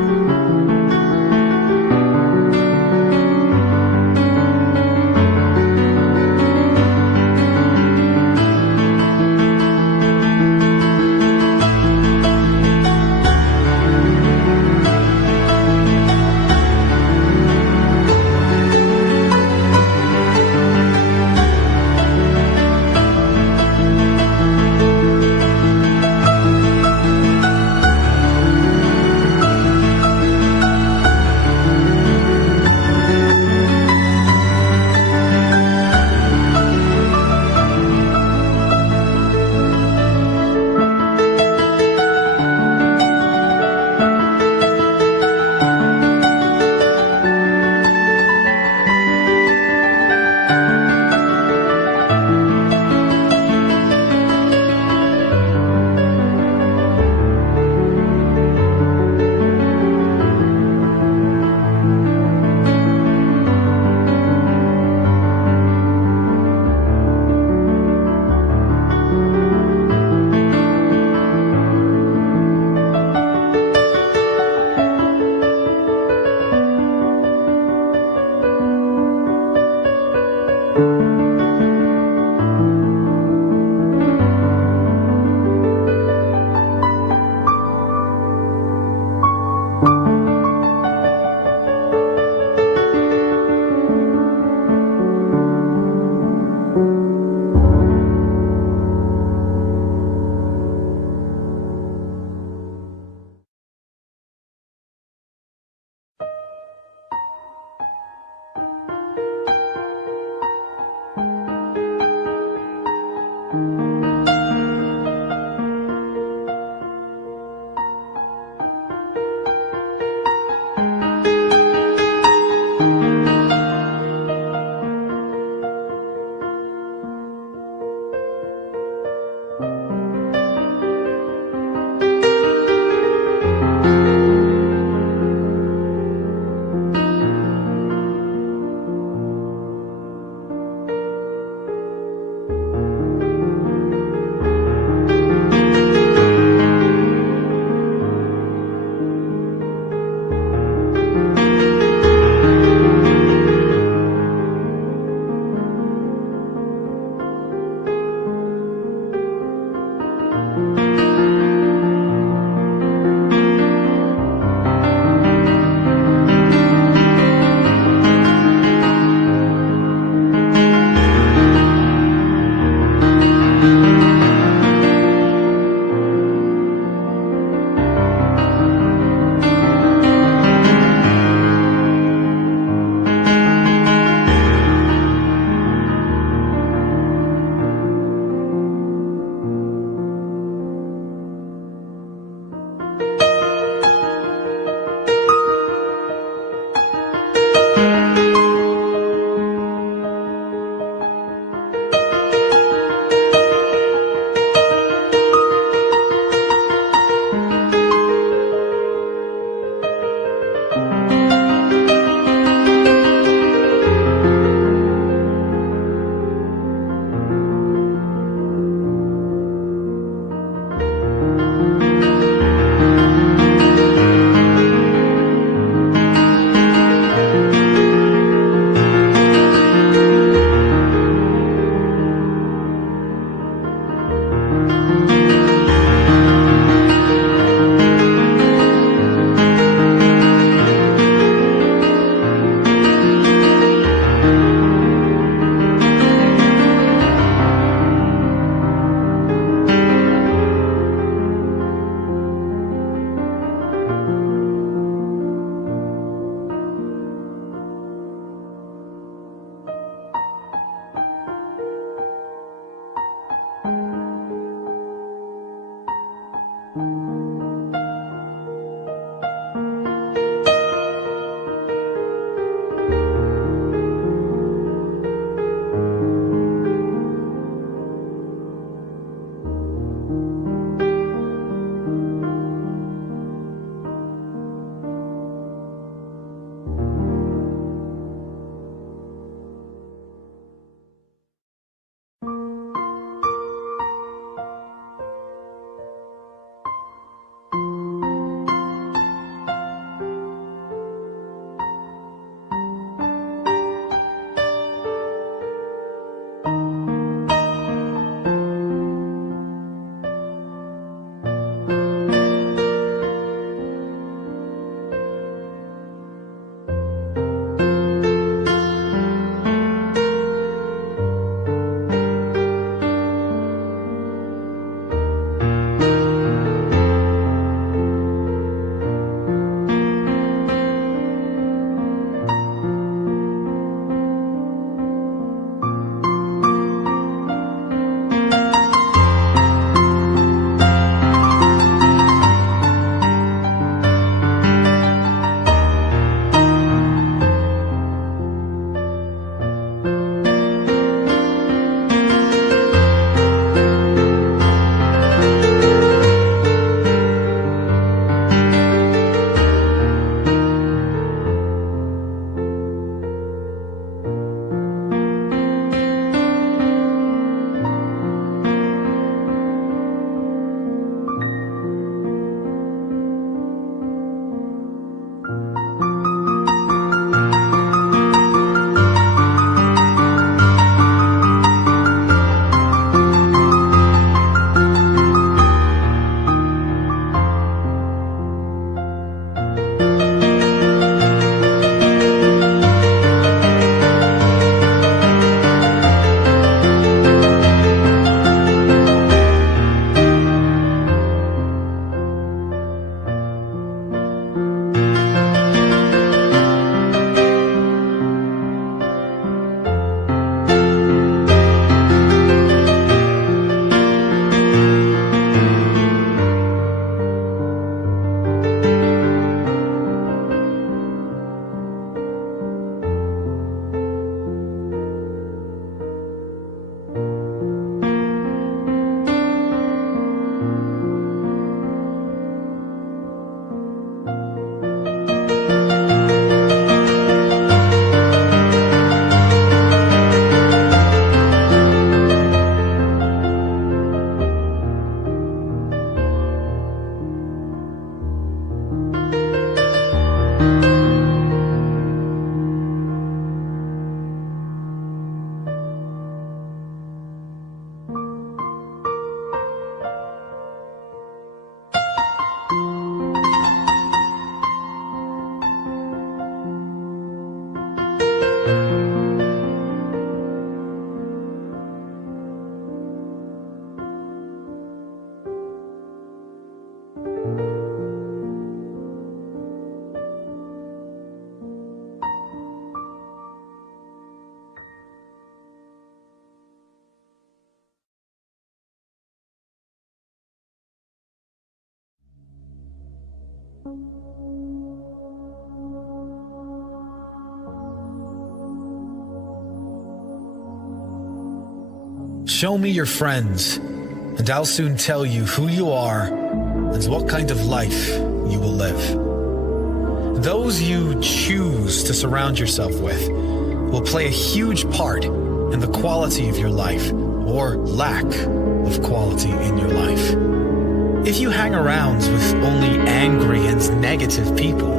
Show me your friends, and I'll soon tell you who you are and what kind of life you will live. Those you choose to surround yourself with will play a huge part in the quality of your life or lack of quality in your life. If you hang around with only angry and negative people,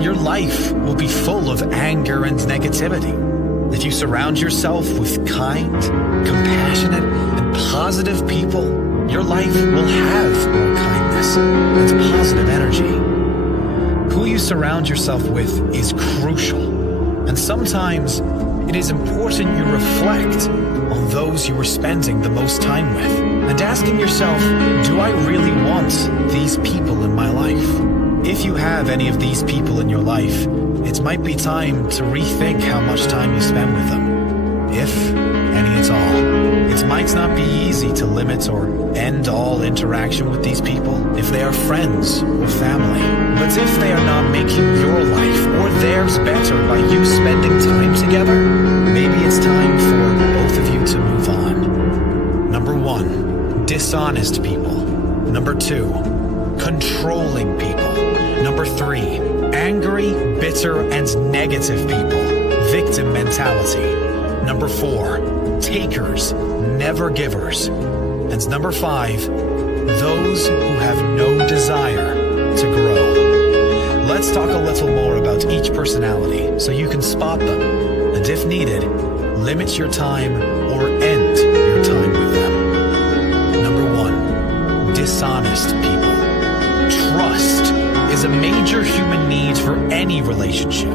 your life will be full of anger and negativity. If you surround yourself with kind, compassionate, and positive people, your life will have more kindness and positive energy. Who you surround yourself with is crucial, and sometimes it is important you reflect on those you are spending the most time with and asking yourself, do I really want these people in my life? If you have any of these people in your life, it might be time to rethink how much time you spend with them. if any at all. It might not be easy to limit or end all interaction with these people if they are friends or family. But if they are not making your life or theirs better by you spending time together, maybe it's time for both of you to move on. Number 1, dishonest people. Number 2, controlling people. Number 3, angry, bitter, and negative people. Victim mentality. Number 4, takers, never givers. And number 5, those who have no desire to grow. Let's talk a little more about each personality so you can spot them, and if needed, limit your time or end your time with them. Number 1, dishonest people. Trust is a major human need for any relationship.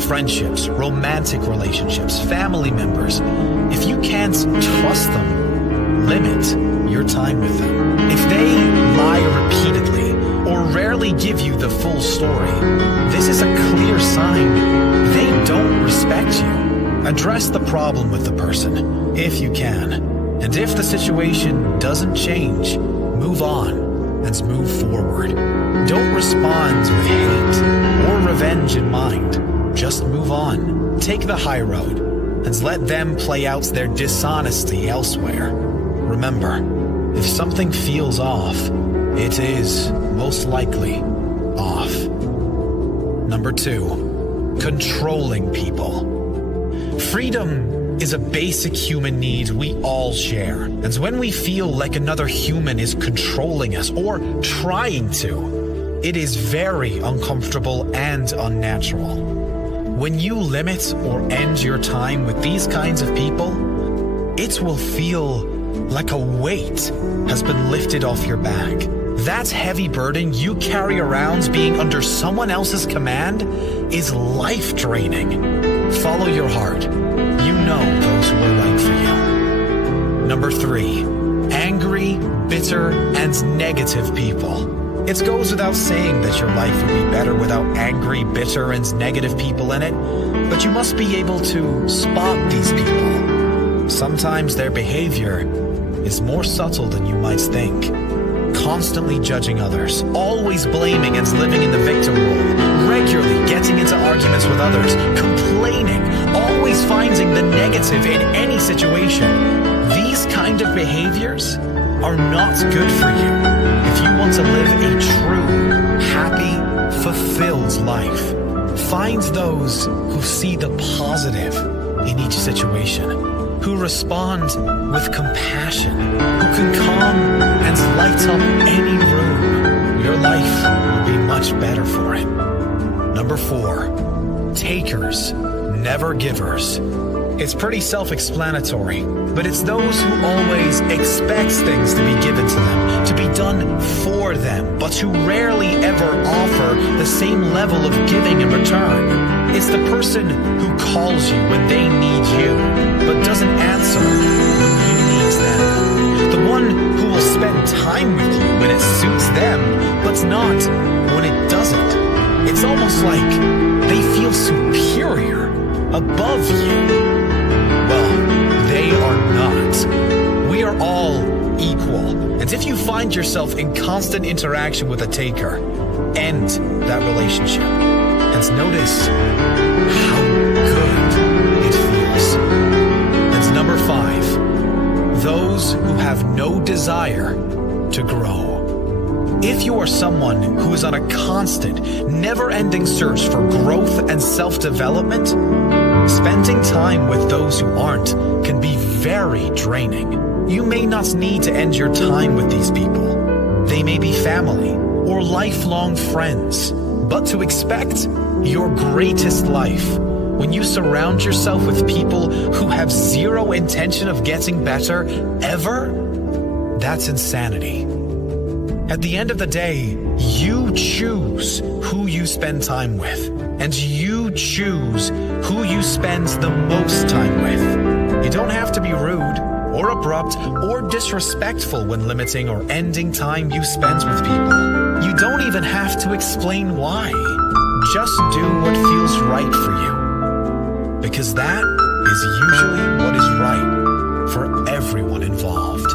Friendships, romantic relationships, family members. If you can't trust them, limit your time with them. If they lie repeatedly or rarely give you the full story, this is a clear sign they don't respect you. Address the problem with the person, if you can. And if the situation doesn't change, move on and move forward. Don't respond with hate or revenge in mind. Just move on. Take the high road and let them play out their dishonesty elsewhere. Remember, if something feels off, it is most likely off. Number 2, controlling people. Freedom is a basic human need we all share. And when we feel like another human is controlling us or trying to, it is very uncomfortable and unnatural. When you limit or end your time with these kinds of people, it will feel like a weight has been lifted off your back. That heavy burden you carry around being under someone else's command is life-draining. Follow your heart. You know those who are right for you. Number 3, angry, bitter, and negative people. It goes without saying that your life would be better without angry, bitter, and negative people in it, but you must be able to spot these people. Sometimes their behavior is more subtle than you might think. Constantly judging others, always blaming and living in the victim role, regularly getting into arguments with others, complaining, always finding the negative in any situation. These kind of behaviors are not good for you if you want to live a true, happy, fulfilled life. Find those who see the positive in each situation, who respond with compassion, who can calm and light up any room. Your life will be much better for it. Number 4, takers, never givers. It's pretty self-explanatory, but it's those who always expect things to be given to them, to be done for them, but who rarely ever offer the same level of giving in return. It's the person who calls you when they need you, but doesn't answer when you need them. The one who will spend time with you when it suits them, but not when it doesn't. It's almost like they feel superior, above you. Well, they are not. We are all equal. And if you find yourself in constant interaction with a taker, end that relationship. And notice how good it feels. And number 5, those who have no desire to grow. If you are someone who is on a constant, never-ending search for growth and self-development, spending time with those who aren't can be very draining. You may not need to end your time with these people. They may be family or lifelong friends. But to expect your greatest life when you surround yourself with people who have zero intention of getting better ever, that's insanity. At the end of the day, you choose who you spend time with, and you choose who you spend the most time with. You don't have to be rude or abrupt or disrespectful when limiting or ending time you spend with people. You don't even have to explain why. Just do what feels right for you, because that is usually what is right for everyone involved.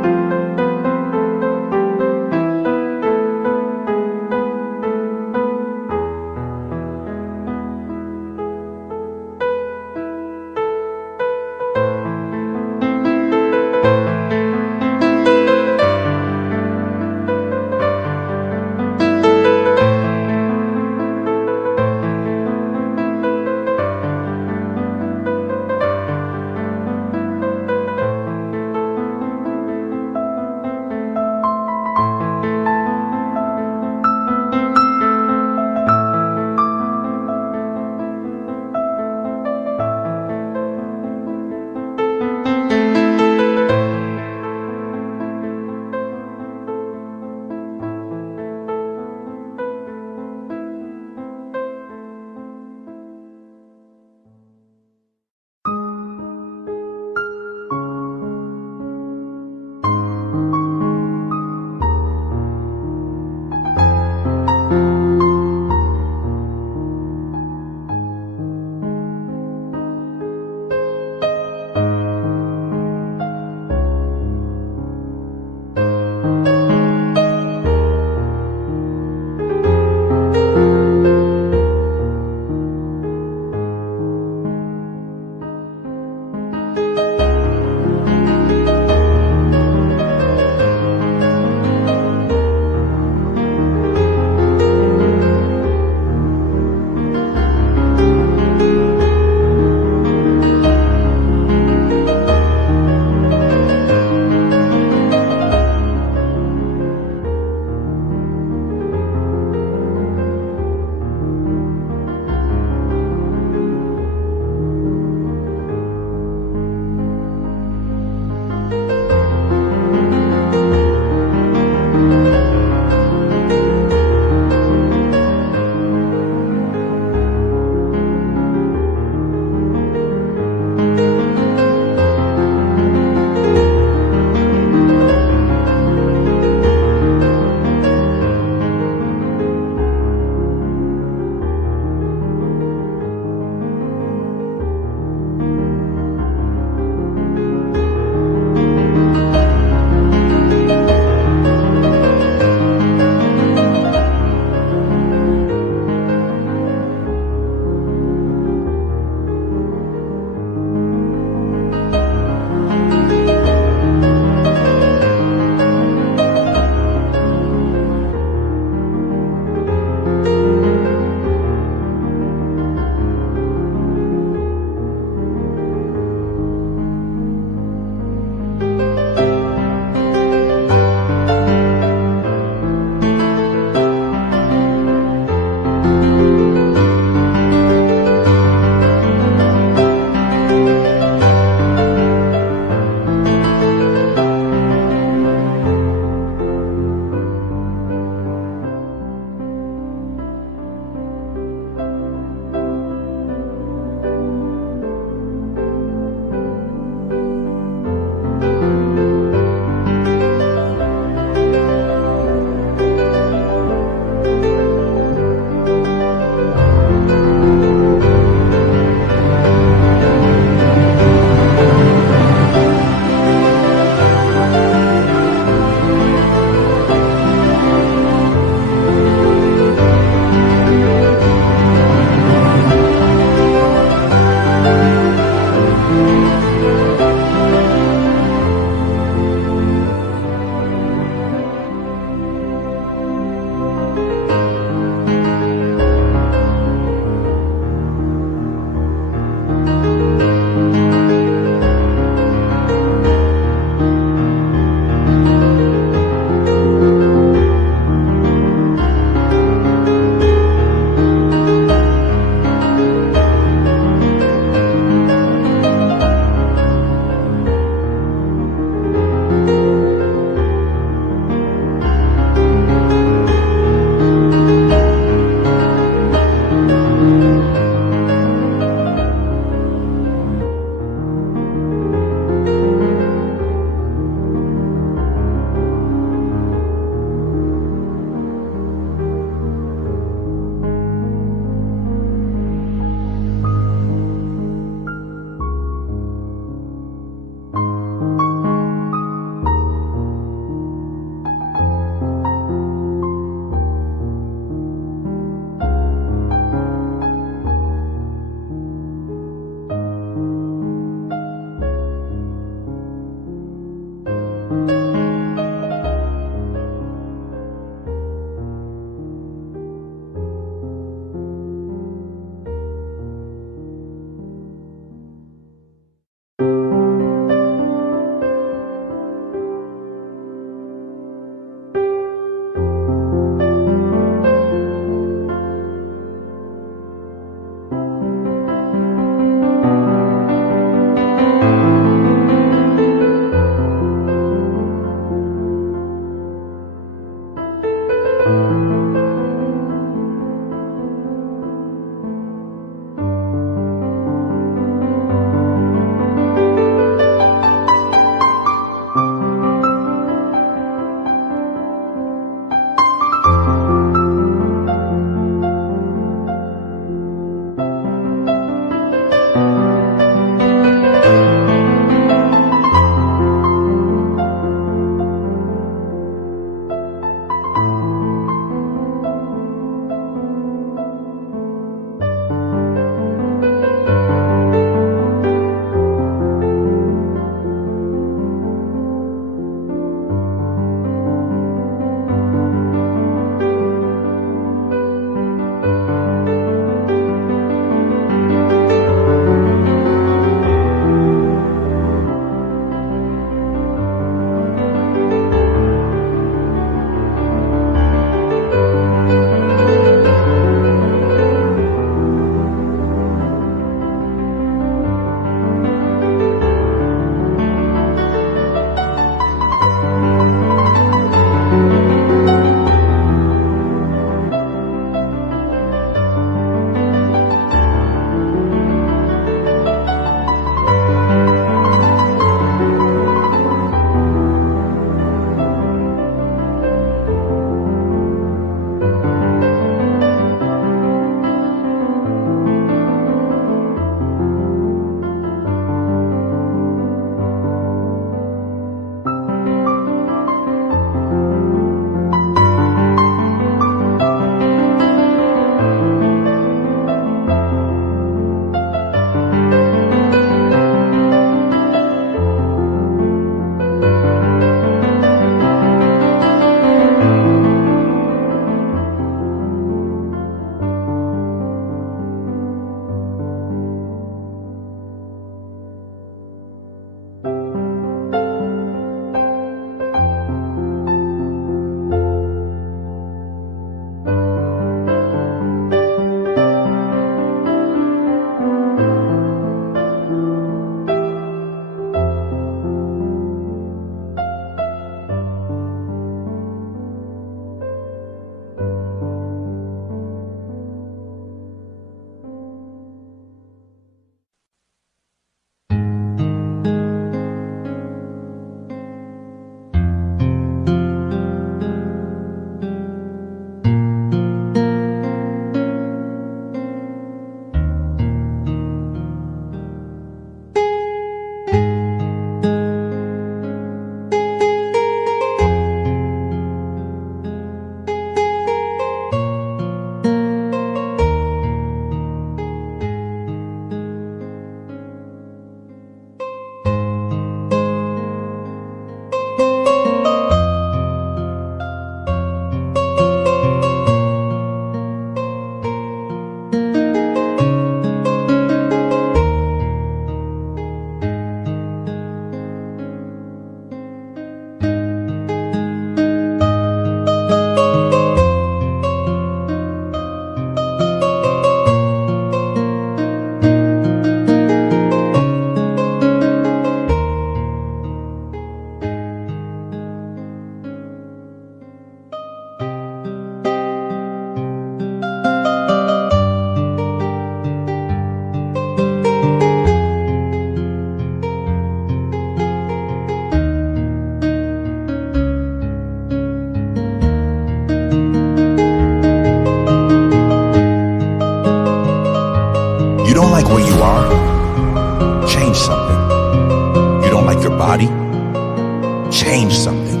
change something.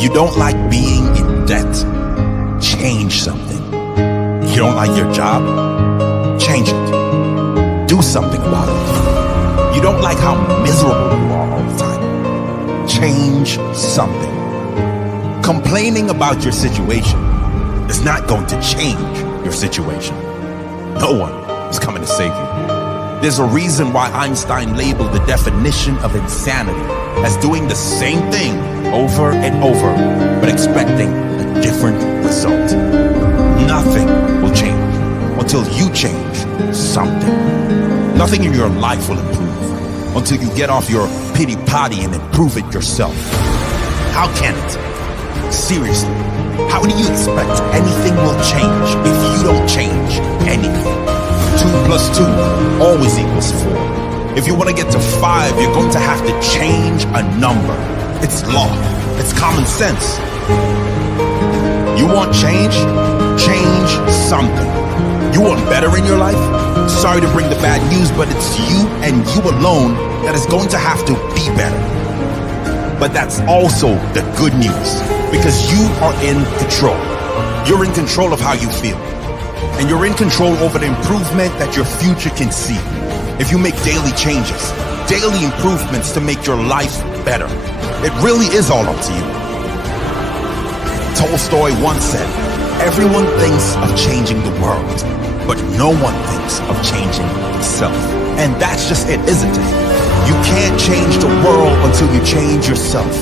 You don't like being in debt? Change something. You don't like your job? Change it. Do something about it. You don't like how miserable you are all the time? Change something. Complaining about your situation is not going to change your situation. No one is coming to save you. There's a reason why Einstein labeled the definition of insanity as doing the same thing over and over, but expecting a different result. Nothing will change until you change something. Nothing in your life will improve until you get off your pity potty and improve it yourself. How can it? Seriously, how do you expect anything will change if you don't change anything? 2 plus 2 always equals 4. If you want to get to 5, you're going to have to change a number. It's law. It's common sense. You want change? Change something. You want better in your life? Sorry to bring the bad news, but it's you and you alone that is going to have to be better. But that's also the good news, because you are in control. You're in control of how you feel. And you're in control over the improvement that your future can see. If you make daily changes, daily improvements to make your life better, it really is all up to you. Tolstoy once said, everyone thinks of changing the world, but no one thinks of changing itself. And that's just it, isn't it? You can't change the world until you change yourself.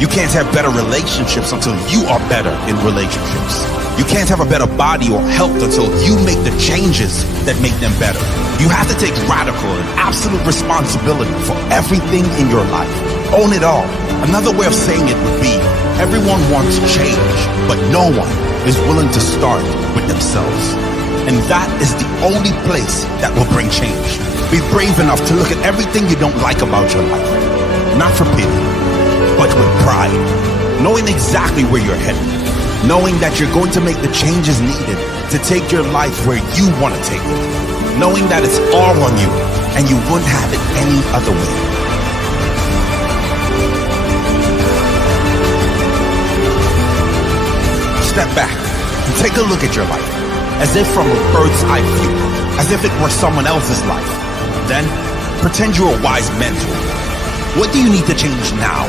You can't have better relationships until you are better in relationships. You can't have a better body or health until you make the changes that make them better. You have to take radical and absolute responsibility for everything in your life. Own it all. Another way of saying it would be, everyone wants change, but no one is willing to start with themselves. And that is the only place that will bring change. Be brave enough to look at everything you don't like about your life. Not for pity, but with pride. Knowing exactly where you're headed. Knowing that you're going to make the changes needed to take your life where you want to take it. Knowing that it's all on you and you wouldn't have it any other way. Step back and take a look at your life as if from a bird's eye view, as if it were someone else's life. Then pretend you're a wise mentor. What do you need to change now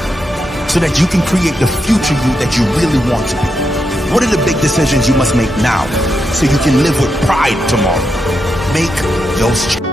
so that you can create the future you that you really want to be? What are the big decisions you must make now so you can live with pride tomorrow? Make those changes.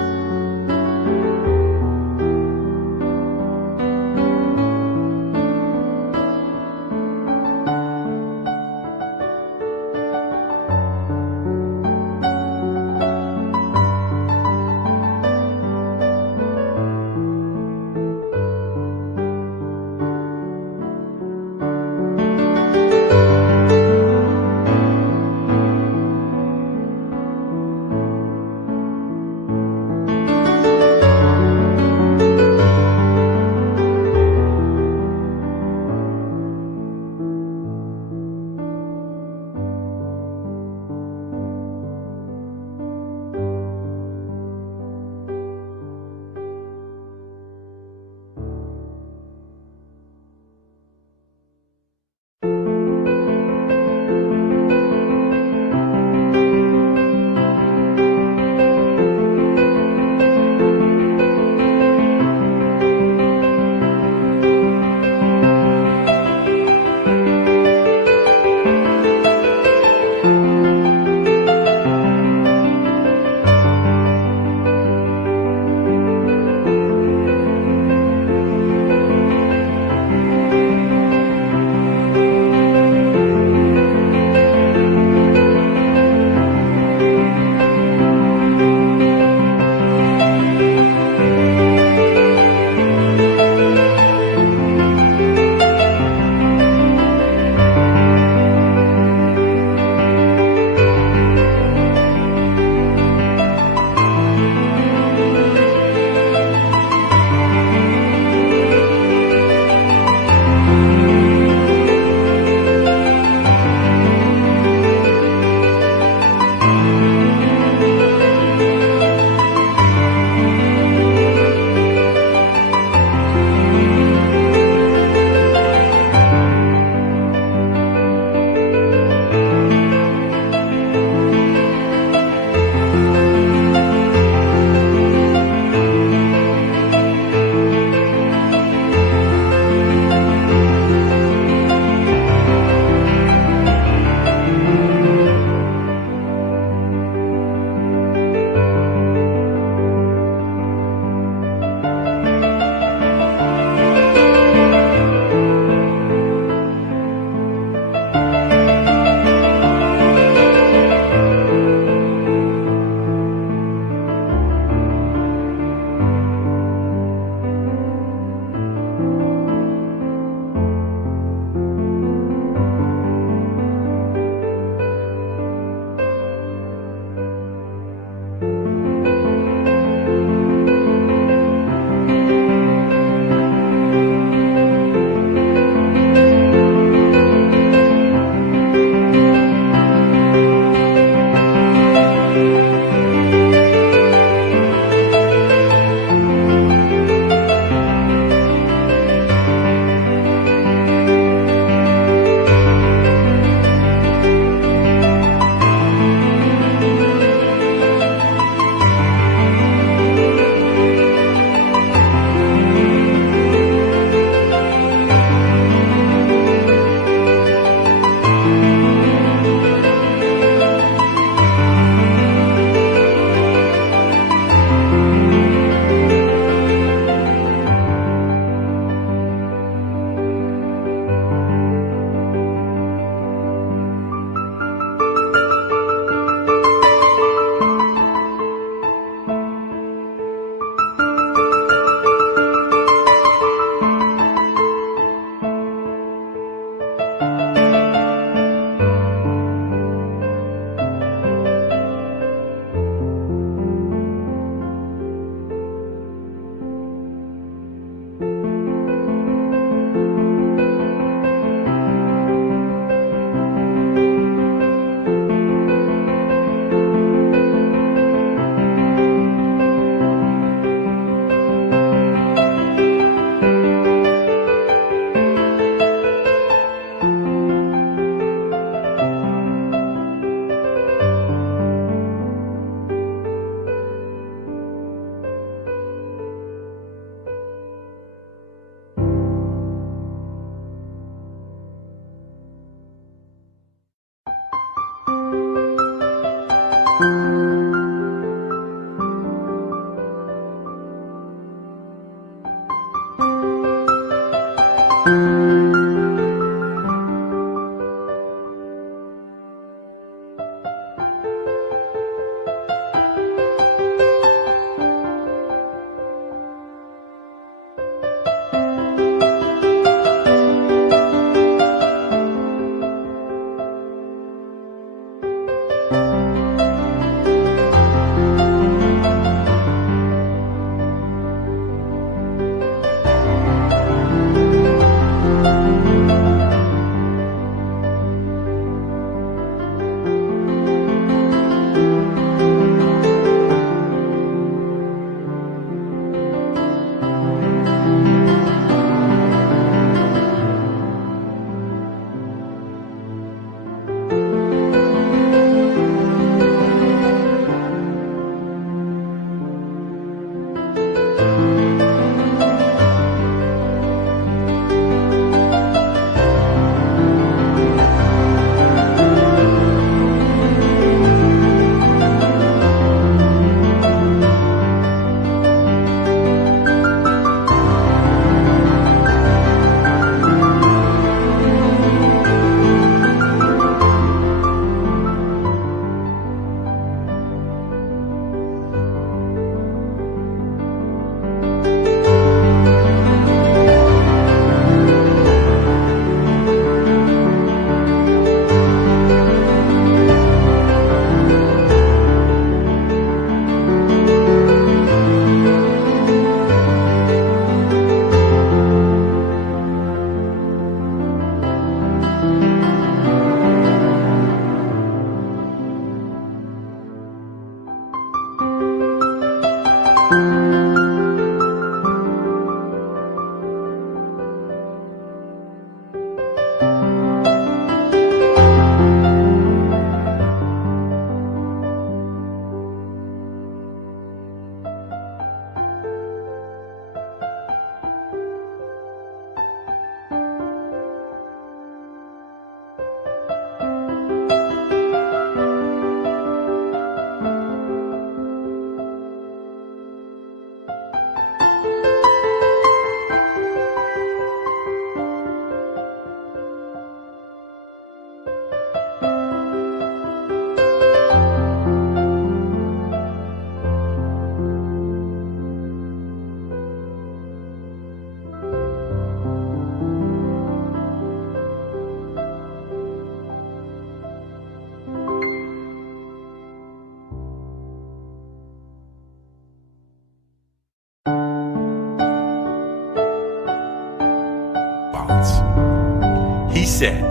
He said,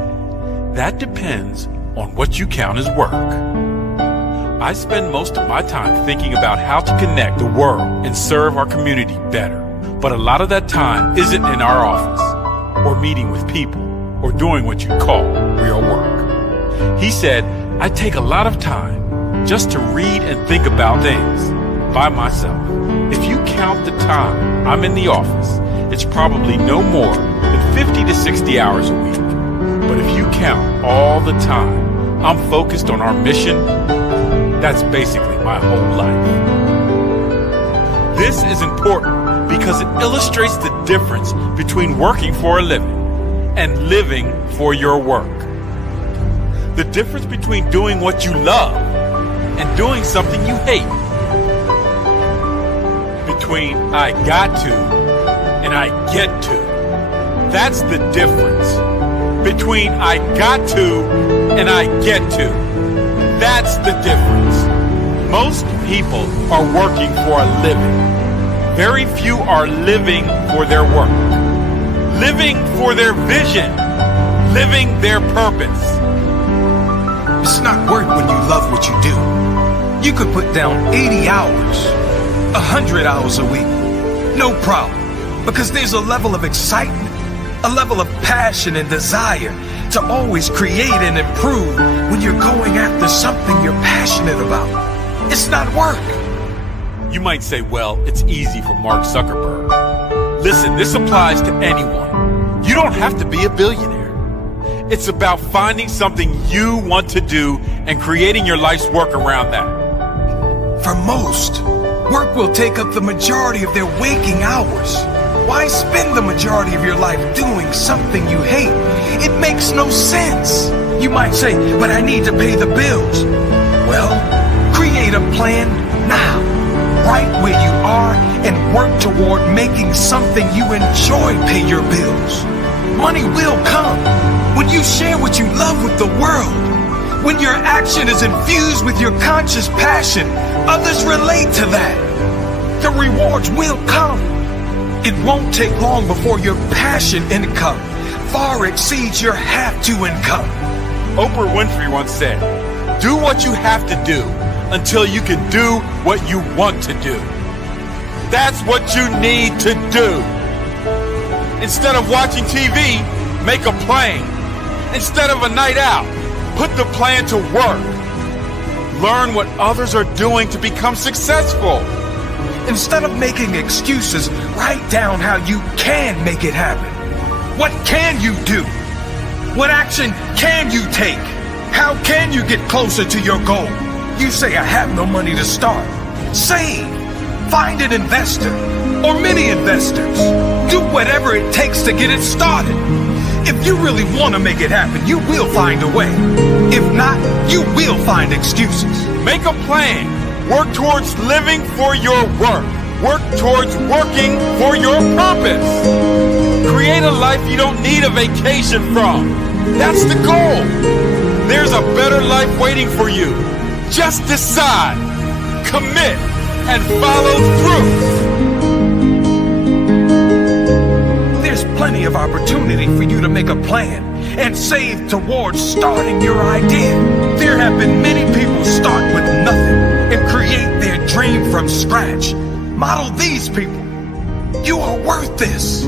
that depends on what you count as work. I spend most of my time thinking about how to connect the world and serve our community better. But a lot of that time isn't in our office, or meeting with people, or doing what you call real work. He said, I take a lot of time just to read and think about things by myself. If you count the time I'm in the office, it's probably no more than 50 to 60 hours a week. But if you count all the time I'm focused on our mission, that's basically my whole life. This is important because it illustrates the difference between working for a living and living for your work. The difference between doing what you love and doing something you hate. Between I got to and I get to. That's the difference. Between I got to and I get to. That's the difference. Most people are working for a living. Very few are living for their work. Living for their vision. Living their purpose. It's not work when you love what you do. You could put down 80 hours, 100 hours a week. No problem. Because there's a level of excitement, a level of passion and desire to always create and improve when you're going after something you're passionate about. It's not work. You might say, well, it's easy for Mark Zuckerberg. Listen, this applies to anyone. You don't have to be a billionaire. It's about finding something you want to do and creating your life's work around that. For most, work will take up the majority of their waking hours. Why spend the majority of your life doing something you hate? It makes no sense. You might say, but I need to pay the bills. Well, create a plan now, right where you are, and work toward making something you enjoy pay your bills. Money will come when you share what you love with the world. When your action is infused with your conscious passion, others relate to that. The rewards will come. It won't take long before your passion income far exceeds your have-to income. Oprah Winfrey once said, "Do what you have to do until you can do what you want to do." That's what you need to do. Instead of watching TV, make a plan. Instead of a night out, put the plan to work. Learn what others are doing to become successful. Instead of making excuses, write down how you can make it happen. What can you do? What action can you take? How can you get closer to your goal? You say, I have no money to start. Save. Find an investor or many investors. Do whatever it takes to get it started. If you really want to make it happen, you will find a way. If not, you will find excuses. Make a plan. Work towards living for your work. Work towards working for your purpose. Create a life you don't need a vacation from. That's the goal. There's a better life waiting for you. Just decide, commit, and follow through. There's plenty of opportunity for you to make a plan and save towards starting your idea. There have been many people start with nothing and create their dream from scratch. Model these people. You are worth this.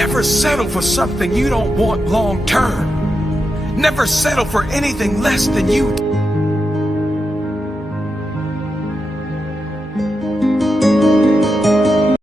Never settle for something you don't want long term. Never settle for anything less than you.